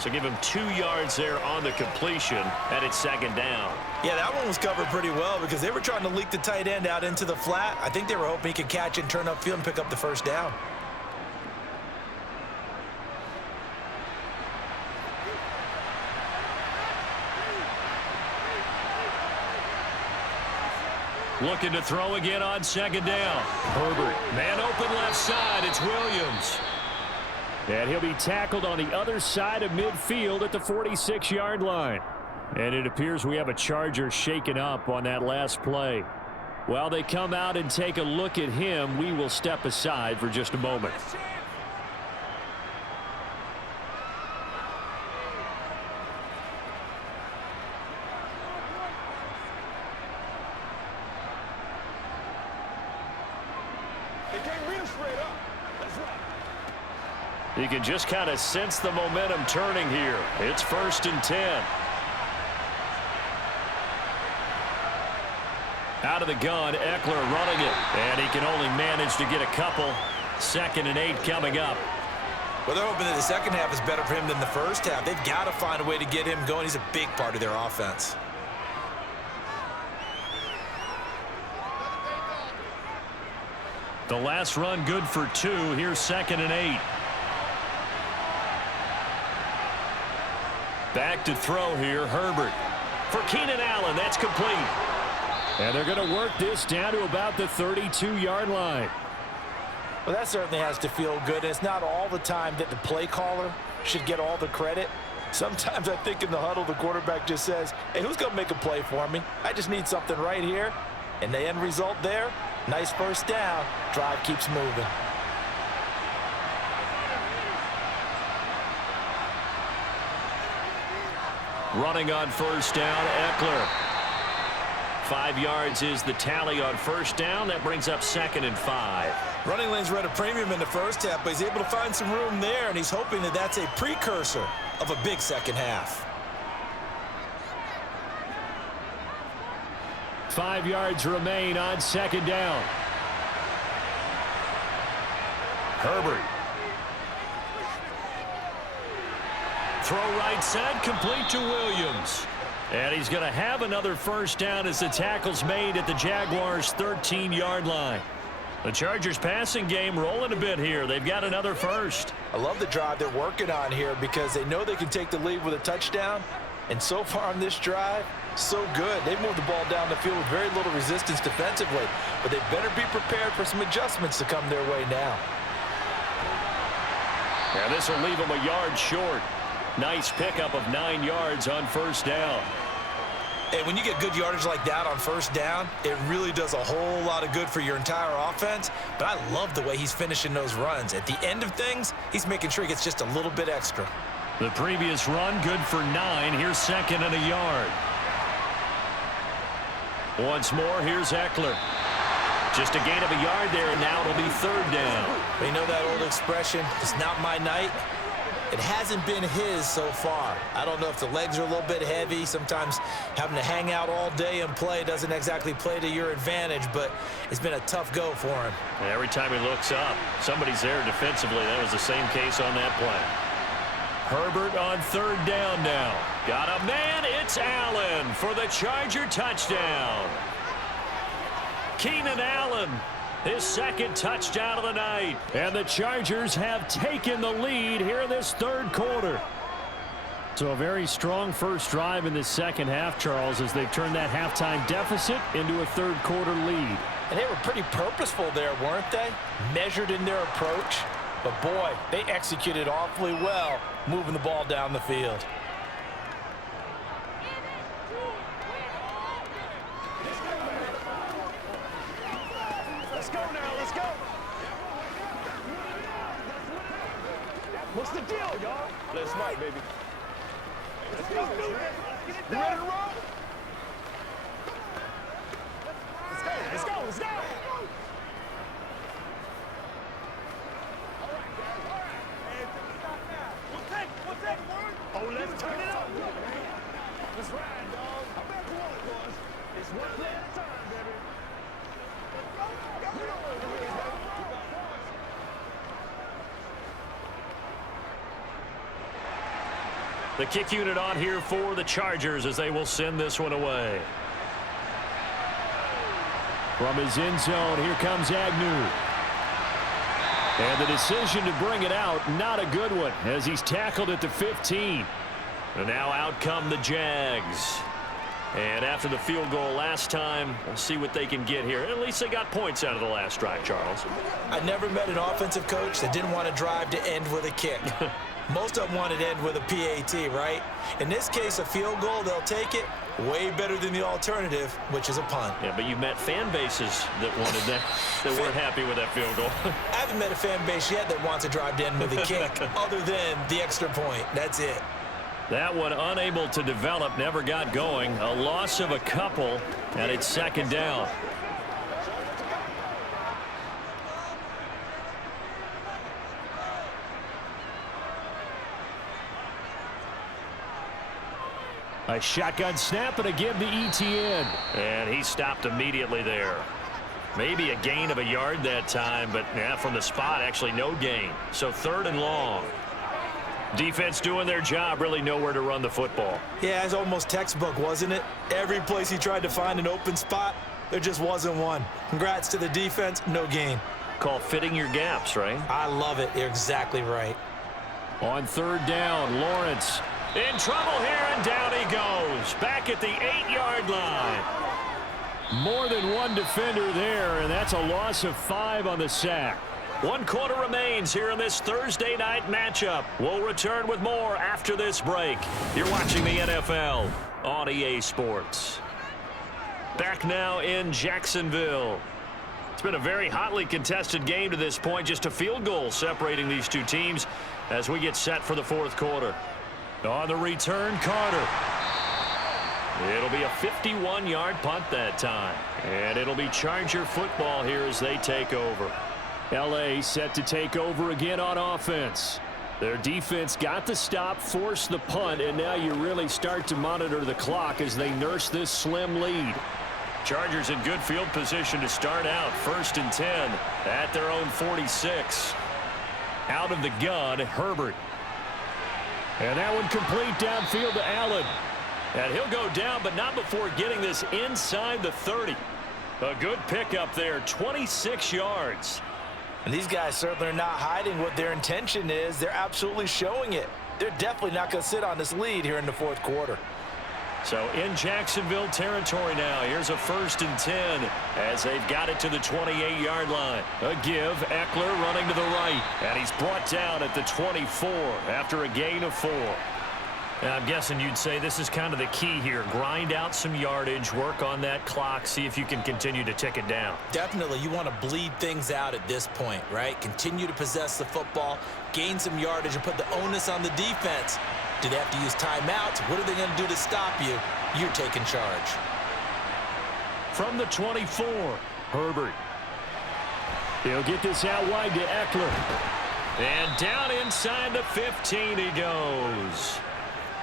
So give him 2 yards there on the completion, and it's second down. Yeah, that one was covered pretty well because they were trying to leak the tight end out into the flat. I think they were hoping he could catch it and turn upfield and pick up the first down. Looking to throw again on second down. Herbert, man open left side. It's Williams. And he'll be tackled on the other side of midfield at the 46-yard line. And it appears we have a Charger shaken up on that last play. While they come out and take a look at him, we will step aside for just a moment. You can just kind of sense the momentum turning here. It's 1st and 10. Out of the gun, Eckler running it. And he can only manage to get a couple. 2nd and 8 coming up. Well, they're hoping that the second half is better for him than the first half. They've got to find a way to get him going. He's a big part of their offense. The last run good for 2. Here's 2nd and 8. Back to throw here, Herbert. For Keenan Allen, that's complete. And they're going to work this down to about the 32-yard line. Well, that certainly has to feel good. It's not all the time that the play caller should get all the credit. Sometimes I think in the huddle, the quarterback just says, hey, who's going to make a play for me? I just need something right here. And the end result there, nice first down. Drive keeps moving. Running on first down, Eckler. 5 yards is the tally on first down. That brings up 2nd and 5. Running lanes were at a premium in the first half, but he's able to find some room there, and he's hoping that that's a precursor of a big second half. 5 yards remain on second down. Herbert. Throw right side, complete to Williams. And he's going to have another first down as the tackle's made at the Jaguars' 13-yard line. The Chargers passing game rolling a bit here. They've got another first. I love the drive they're working on here because they know they can take the lead with a touchdown. And so far on this drive, so good. They've moved the ball down the field with very little resistance defensively. But they better be prepared for some adjustments to come their way now. Yeah, this will leave them a yard short. Nice pickup of 9 yards on first down. And when you get good yardage like that on first down, it really does a whole lot of good for your entire offense. But I love the way he's finishing those runs. At the end of things, he's making sure he gets just a little bit extra. The previous run good for 9. Here's 2nd and a yard. Once more, here's Eckler. Just a gain of a yard there, and now it'll be 3rd down. You know that old expression, it's not my night? It hasn't been his so far. I don't know if the legs are a little bit heavy. Sometimes having to hang out all day and play doesn't exactly play to your advantage, but it's been a tough go for him. Every time he looks up, somebody's there defensively. That was the same case on that play. Herbert on 3rd down now. Got a man. It's Allen for the Charger touchdown. Keenan Allen, his 2nd touchdown of the night. And the Chargers have taken the lead here in this 3rd quarter. So a very strong first drive in the second half, Charles, as they've turned that halftime deficit into a 3rd quarter lead. And they were pretty purposeful there, weren't they? Measured in their approach. But boy, they executed awfully well, moving the ball down the field. Let's go now, let's go. What's the deal, y'all? Let's night, baby. Let's go, dude. You ready to roll? Let's go, let's go, let's go. Oh, let's turn it up. Let's ride, dog. I bet you want it, boys. It's one play at a time, baby. The kick unit on here for the Chargers as they will send this one away. From his end zone, here comes Agnew. And the decision to bring it out, not a good one, as he's tackled at the 15. And now out come the Jags. And after the field goal last time, we'll see what they can get here. At least they got points out of the last drive, Charles. I never met an offensive coach that didn't want to drive to end with a kick. Most of them wanted to end with a PAT, right? In this case, a field goal, they'll take it. Way better than the alternative, which is a punt. Yeah, but you met fan bases that wanted that, that weren't happy with that field goal. I haven't met a fan base yet that wants to drive to end with a kick, other than the extra point. That's it. That one unable to develop, never got going. A loss of a couple, and it's second down. A shotgun snap and a give to ETN. And he stopped immediately there. Maybe a gain of a yard that time, but from the spot, actually no gain. So third and long. Defense doing their job, really nowhere to run the football. Yeah, it's almost textbook, wasn't it? Every place he tried to find an open spot, there just wasn't one. Congrats to the defense, no gain. Call fitting your gaps, right? I love it. You're exactly right. On third down, Lawrence in trouble here, and down he goes. Back at the 8-yard line. More than one defender there, and that's a loss of 5 on the sack. 1 quarter remains here in this Thursday night matchup. We'll return with more after this break. You're watching the NFL on EA Sports. Back now in Jacksonville. It's been a very hotly contested game to this point. Just a field goal separating these two teams as we get set for the fourth quarter. On the return, Carter. It'll be a 51-yard punt that time. And it'll be Charger football here as they take over. L.A. set to take over again on offense. Their defense got the stop, forced the punt, and now you really start to monitor the clock as they nurse this slim lead. Chargers in good field position to start out. 1st and 10 at their own 46. Out of the gun, Herbert. And that one complete downfield to Allen. And he'll go down, but not before getting this inside the 30. A good pickup there, 26 yards. And these guys certainly are not hiding what their intention is. They're absolutely showing it. They're definitely not going to sit on this lead here in the fourth quarter. So in Jacksonville territory now, here's a 1st and 10 as they've got it to the 28-yard line. A give, Eckler running to the right, and he's brought down at the 24 after a gain of 4. And I'm guessing you'd say this is kind of the key here. Grind out some yardage, work on that clock, see if you can continue to tick it down. Definitely, you want to bleed things out at this point, right? Continue to possess the football, gain some yardage, and put the onus on the defense. Do they have to use timeouts? What are they going to do to stop you? You're taking charge. From the 24, Herbert. He'll get this out wide to Eckler. And down inside the 15 he goes.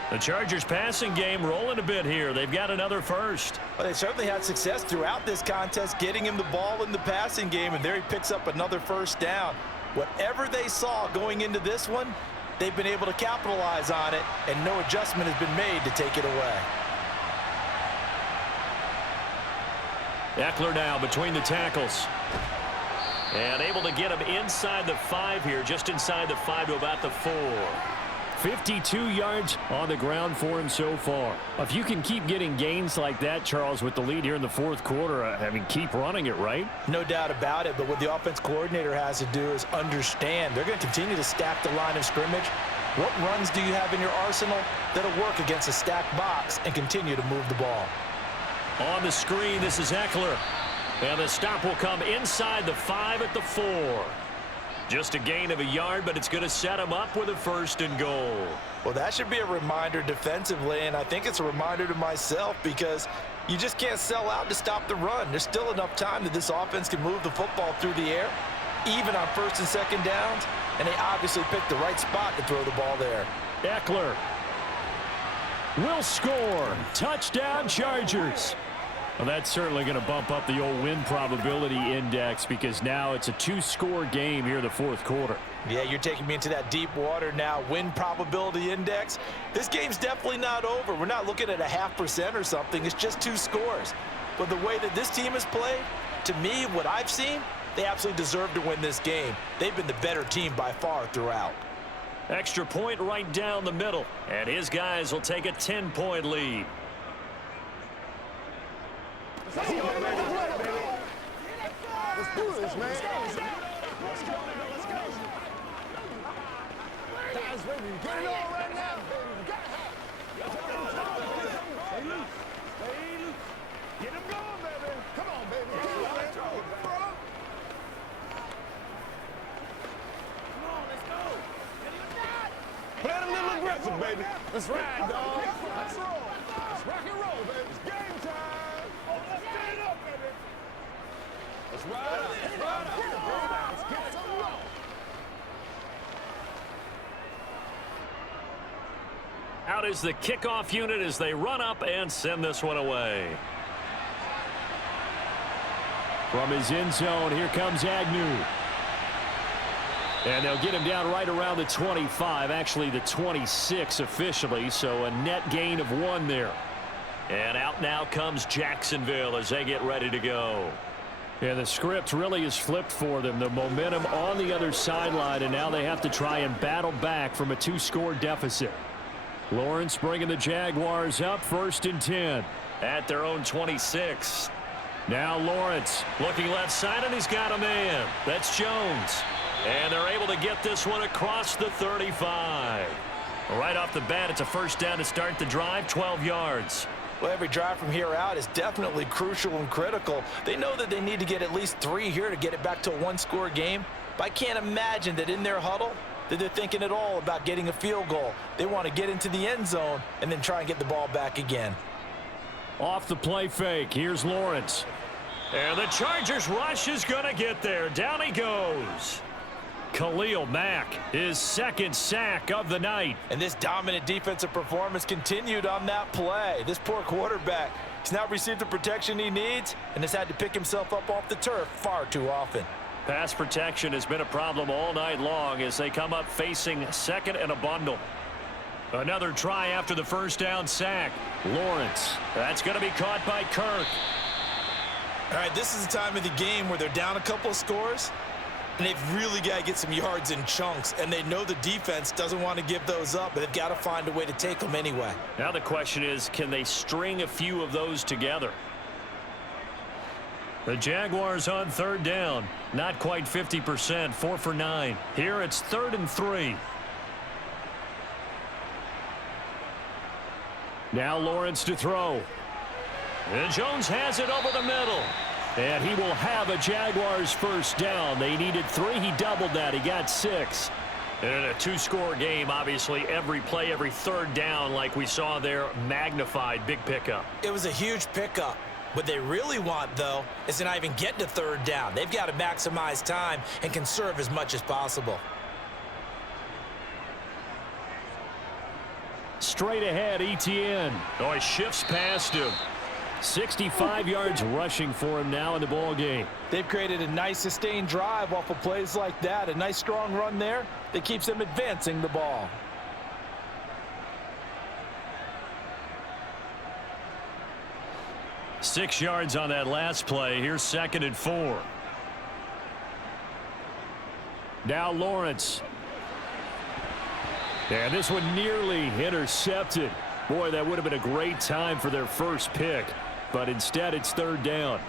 The Chargers passing game rolling a bit here. They've got another first. Well, they certainly had success throughout this contest, getting him the ball in the passing game, and there he picks up another first down. Whatever they saw going into this one, they've been able to capitalize on it, and no adjustment has been made to take it away. Eckler now between the tackles. And able to get him inside the 5 here, just inside the 5 to about the 4. 52 yards on the ground for him so far. If you can keep getting gains like that, Charles, with the lead here in the fourth quarter, I mean, keep running it, right? No doubt about it, but what the offense coordinator has to do is understand they're going to continue to stack the line of scrimmage. What runs do you have in your arsenal that'll work against a stacked box and continue to move the ball? On the screen, this is Eckler. And the stop will come inside the 5 at the 4. Just a gain of a yard, but it's going to set him up with a 1st and goal. Well, that should be a reminder defensively, and I think it's a reminder to myself because you just can't sell out to stop the run. There's still enough time that this offense can move the football through the air, even on 1st and 2nd downs, and they obviously picked the right spot to throw the ball there. Eckler will score. Touchdown, Chargers. Well, that's certainly going to bump up the old win probability index because now it's a 2-score game here in the fourth quarter. Yeah, you're taking me into that deep water now. Win probability index. This game's definitely not over. We're not looking at a 0.5% or something. It's just 2 scores. But the way that this team has played, to me, what I've seen, they absolutely deserve to win this game. They've been the better team by far throughout. Extra point right down the middle, and his guys will take a 10-point lead. Let's go, baby. Let's do this, man. Let's go. Let's go. Guys, baby, get it on right now, baby. Stay loose. Stay loose. Get him going, baby. Come on, baby. Let's go, bro. Come on, let's go. Play it a little aggressive, baby. Let's ride, dog. Let's roll. Let's rock and roll, baby. It's game time. Let's get it up, baby. Let's ride out. Let's ride out. Let's get some roll. Out is the kickoff unit as they run up and send this one away. From his end zone, here comes Agnew. And they'll get him down right around the 25, actually the 26 officially, so a net gain of 1 there. And out now comes Jacksonville as they get ready to go. And the script really is flipped for them. The momentum on the other sideline, and now they have to try and battle back from a 2-score deficit. Lawrence bringing the Jaguars up 1st and 10 at their own 26. Now Lawrence looking left side, and he's got a man. That's Jones. And they're able to get this one across the 35. Right off the bat, it's a 1st down to start the drive, 12 yards. Well, every drive from here out is definitely crucial and critical. They know that they need to get at least 3 here to get it back to a 1-score game. But I can't imagine that in their huddle that they're thinking at all about getting a field goal. They want to get into the end zone and then try and get the ball back again. Off the play fake, here's Lawrence. And the Chargers rush is going to get there. Down he goes. Khalil Mack, his 2nd sack of the night. And this dominant defensive performance continued on that play. This poor quarterback, he's not received the protection he needs and has had to pick himself up off the turf far too often. Pass protection has been a problem all night long as they come up facing 2nd and a bundle. Another try after the 1st down sack. Lawrence, that's going to be caught by Kirk. All right, this is the time of the game where they're down a couple of scores, and they've really got to get some yards in chunks, and they know the defense doesn't want to give those up, but they've got to find a way to take them anyway. Now the question is, can they string a few of those together? The Jaguars on 3rd down. Not quite 50%, 4 for 9. Here it's 3rd and 3. Now Lawrence to throw. And Jones has it over the middle. And he will have a Jaguars 1st down. They needed 3. He doubled that. He got 6. And in a 2-score game, obviously, every play, every 3rd down, like we saw there, magnified. Big pickup. It was a huge pickup. What they really want, though, is to not even get to 3rd down. They've got to maximize time and conserve as much as possible. Straight ahead, Etienne. Oh, he shifts past him. 65 yards rushing for him now in the ball game. They've created a nice sustained drive off of plays like that. A nice strong run there that keeps them advancing the ball. Six yards on that last play. Here's 2nd and 4. Now Lawrence. And this one nearly intercepted. Boy, that would have been a great time for their first pick. But instead, it's third down.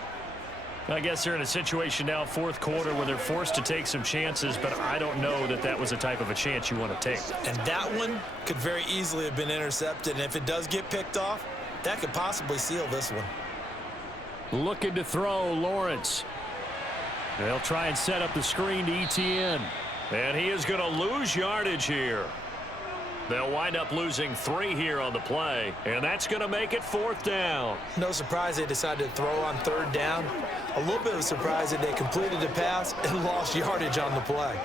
I guess they're in a situation now, fourth quarter, where they're forced to take some chances, but I don't know that that was the type of a chance you want to take. And that one could very easily have been intercepted, and if it does get picked off, that could possibly seal this one. Looking to throw, Lawrence. They'll try and set up the screen to Etienne. And he is going to lose yardage here. They'll wind up losing 3 here on the play, and that's going to make it fourth down. No surprise they decided to throw on third down. A little bit of a surprise that they completed the pass and lost yardage on the play.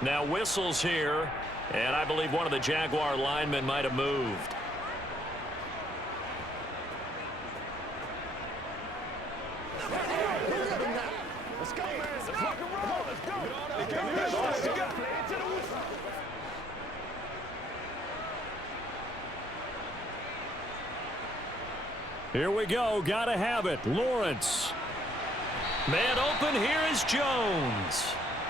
Now whistles here, and I believe one of the Jaguar linemen might have moved. Let's go, man. Let's rock and roll. Let's go. Here we go. Gotta have it. Lawrence. Man open. Here is Jones.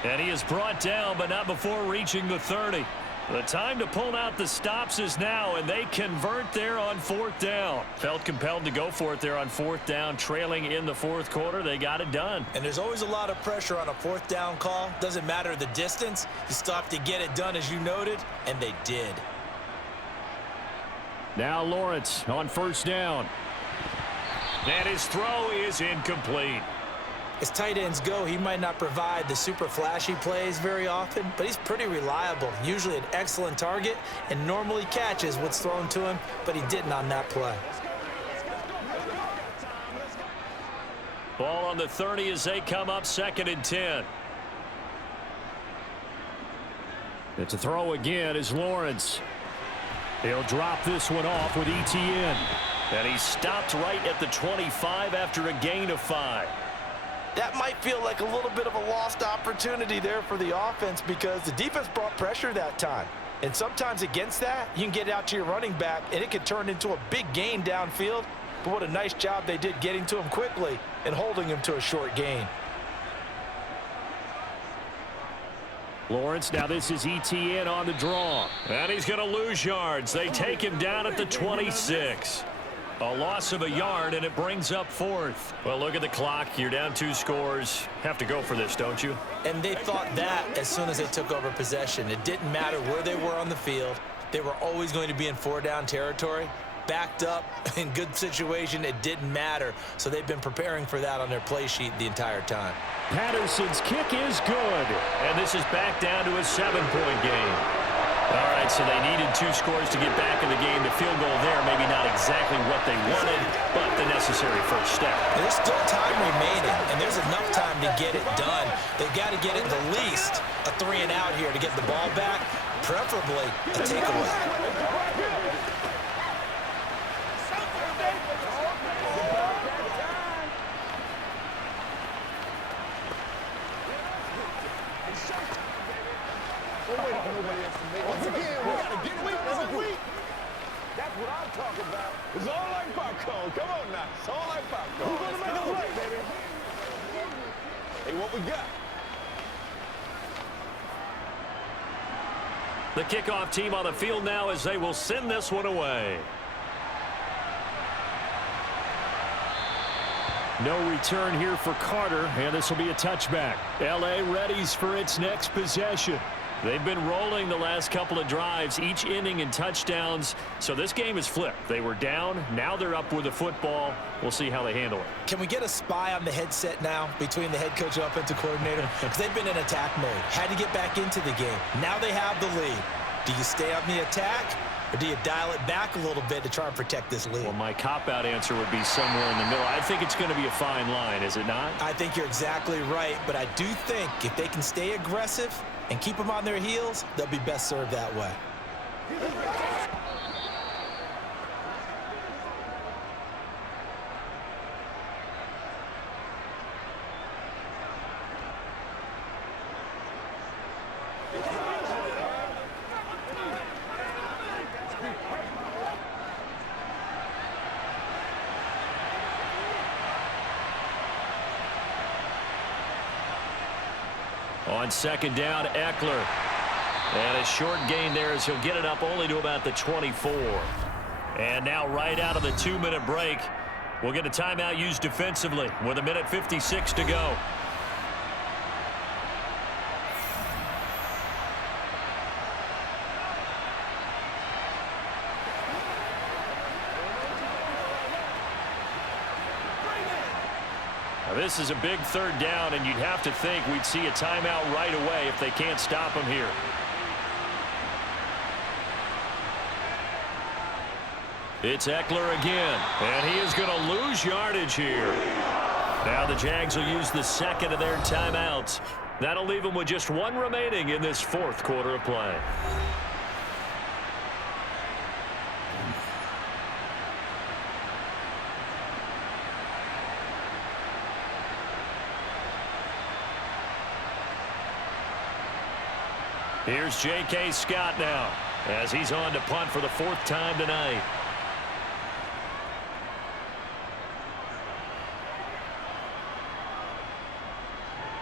And he is brought down, but not before reaching the 30. The time to pull out the stops is now, and they convert there on fourth down. Felt compelled to go for it there on fourth down, trailing in the fourth quarter. They got it done. And there's always a lot of pressure on a fourth down call. Doesn't matter the distance. You still have to get it done, as you noted, and they did. Now Lawrence on first down. And his throw is incomplete. As tight ends go, he might not provide the super flashy plays very often, but he's pretty reliable, usually an excellent target, and normally catches what's thrown to him, but he didn't on that play. Ball on the 30 as they come up, 2nd and 10. It's a throw again as Lawrence. He'll drop this one off with Etienne. And he stopped right at the 25 after a gain of 5. That might feel like a little bit of a lost opportunity there for the offense because the defense brought pressure that time. And sometimes against that, you can get out to your running back, and it could turn into a big gain downfield. But what a nice job they did getting to him quickly and holding him to a short gain. Lawrence, now this is Etienne on the draw. And he's going to lose yards. They take him down at the 26. A loss of a yard, and it brings up 4th. Well, look at the clock. You're down 2 scores. Have to go for this, don't you? And they thought that as soon as they took over possession. It didn't matter where they were on the field. They were always going to be in 4-down territory. Backed up, in good situation, it didn't matter. So they've been preparing for that on their play sheet the entire time. Patterson's kick is good. And this is back down to a 7-point game. All right, so they needed 2 scores to get back in the game. The field goal there, maybe not exactly what they wanted, but the necessary first step. There's still time remaining, and there's enough time to get it done. They've got to get it at least a 3-and-out here to get the ball back, preferably a takeaway. Once again, we gotta get it done week. That's what I'm talking about. It's all like popcorn. Come on now. It's all like popcorn. Who's gonna make a play, baby? Hey, what we got? The kickoff team on the field now as they will send this one away. No return here for Carter, and this will be a touchback. L.A. readies for its next possession. They've been rolling the last couple of drives, each inning in touchdowns, so this game is flipped. They were down, now they're up with the football. We'll see how they handle it. Can we get a spy on the headset now between the head coach and offensive coordinator? Because they've been in attack mode, had to get back into the game. Now they have the lead. Do you stay on the attack, or do you dial it back a little bit to try and protect this lead? Well, my cop-out answer would be somewhere in the middle. I think it's going to be a fine line, is it not? I think you're exactly right, but I do think if they can stay aggressive and keep them on their heels, they'll be best served that way. On second down, Eckler. And a short gain there as he'll get it up only to about the 24. And now right out of the 2-minute break, we'll get a timeout used defensively with 1:56 to go. Now this is a big third down, and you'd have to think we'd see a timeout right away if they can't stop him here. It's Eckler again, and he is going to lose yardage here. Now the Jags will use the second of their timeouts. That'll leave them with just one remaining in this fourth quarter of play. Here's J.K. Scott now as he's on to punt for the fourth time tonight.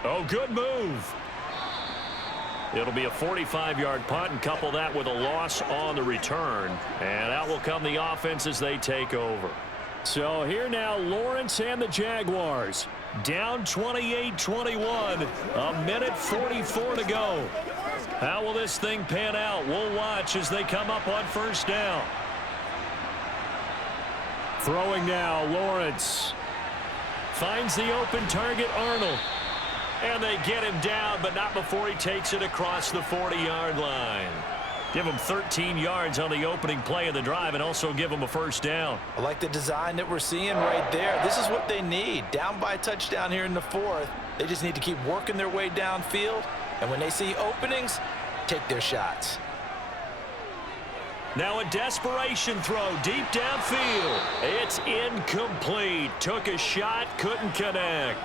Oh, good move. It'll be a 45-yard punt, and couple that with a loss on the return. And out will come the offense as they take over. So here now, Lawrence and the Jaguars. Down 28-21. 1:44 to go. How will this thing pan out? We'll watch as they come up on first down. Throwing now, Lawrence. Finds the open target, Arnold. And they get him down, but not before he takes it across the 40-yard line. Give him 13 yards on the opening play of the drive and also give him a first down. I like the design that we're seeing right there. This is what they need. Down by a touchdown here in the fourth. They just need to keep working their way downfield. And when they see openings, take their shots. Now a desperation throw deep downfield. It's incomplete. Took a shot, couldn't connect.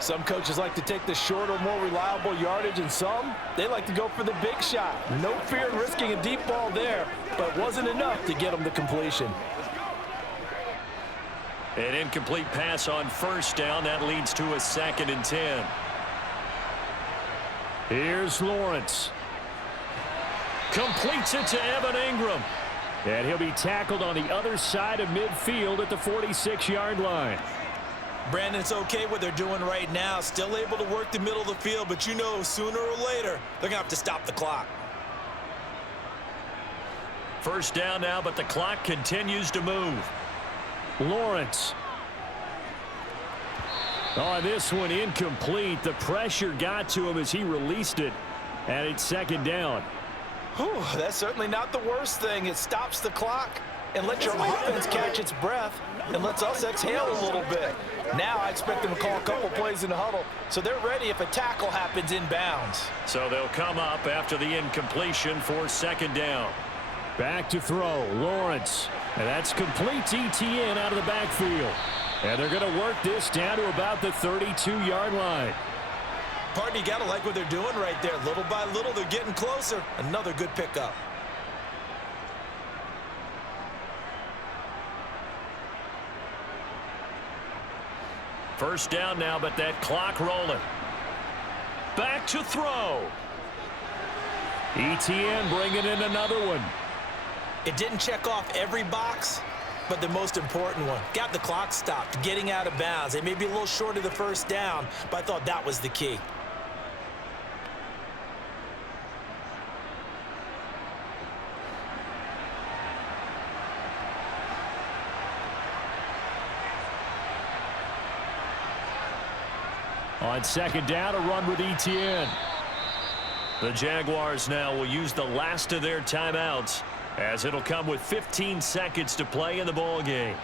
Some coaches like to take the shorter, more reliable yardage, and some, they like to go for the big shot. No fear in risking a deep ball there, but it wasn't enough to get them the completion. An incomplete pass on first down. That leads to a 2nd and 10. Here's Lawrence. Completes it to Evan Ingram. And he'll be tackled on the other side of midfield at the 46-yard line. Brandon, it's okay what they're doing right now. Still able to work the middle of the field, but you know sooner or later they're going to have to stop the clock. First down now, but the clock continues to move. Lawrence. Oh, this one incomplete. The pressure got to him as he released it, and it's 2nd down. Whew, that's certainly not the worst thing. It stops the clock and lets your offense catch its breath and lets us exhale a little bit. Now I expect them to call a couple plays in the huddle, so they're ready if a tackle happens inbounds. So they'll come up after the incompletion for 2nd down. Back to throw, Lawrence. And that's complete to ETN out of the backfield. And they're going to work this down to about the 32-yard line. Partner, you got to like what they're doing right there. Little by little, they're getting closer. Another good pickup. First down now, but that clock rolling. Back to throw. ETN bringing in another one. It didn't check off every box, but the most important one. Got the clock stopped, getting out of bounds. They may be a little short of the first down, but I thought that was the key. On 2nd down, a run with ETN. The Jaguars now will use the last of their timeouts, as it'll come with 15 seconds to play in the ball game.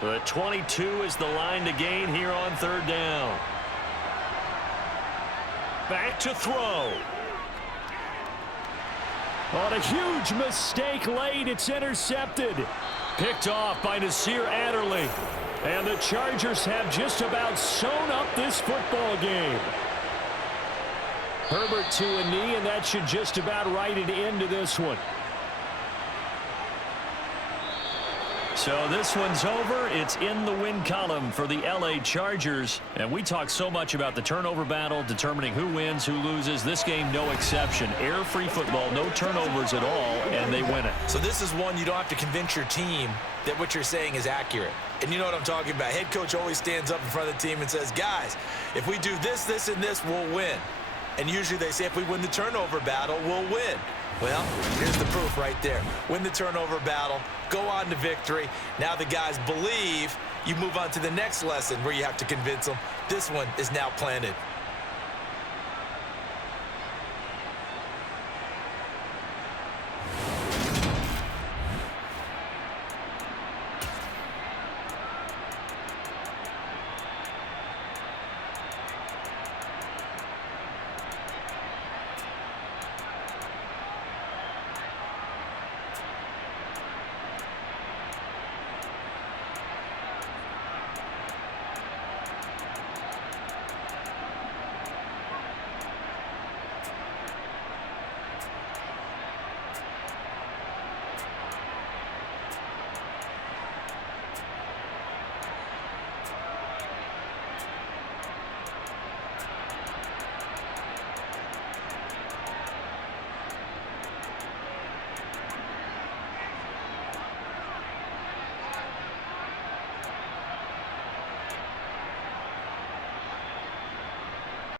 The 22 is the line to gain here on 3rd down. Back to throw. On a huge mistake late, it's intercepted. Picked off by Nasir Adderley. And the Chargers have just about sewn up this football game. Herbert to a knee, and that should just about write it into this one. So this one's over. It's in the win column for the LA Chargers. And we talk so much about the turnover battle, determining who wins, who loses. This game, no exception. Air-free football, no turnovers at all, and they win it. So this is one you don't have to convince your team that what you're saying is accurate. And you know what I'm talking about. Head coach always stands up in front of the team and says, guys, if we do this, this, and this, we'll win. And usually they say if we win the turnover battle, we'll win. Well, here's the proof right there. Win the turnover battle, go on to victory. Now the guys believe. You move on to the next lesson where you have to convince them. This one is now planted.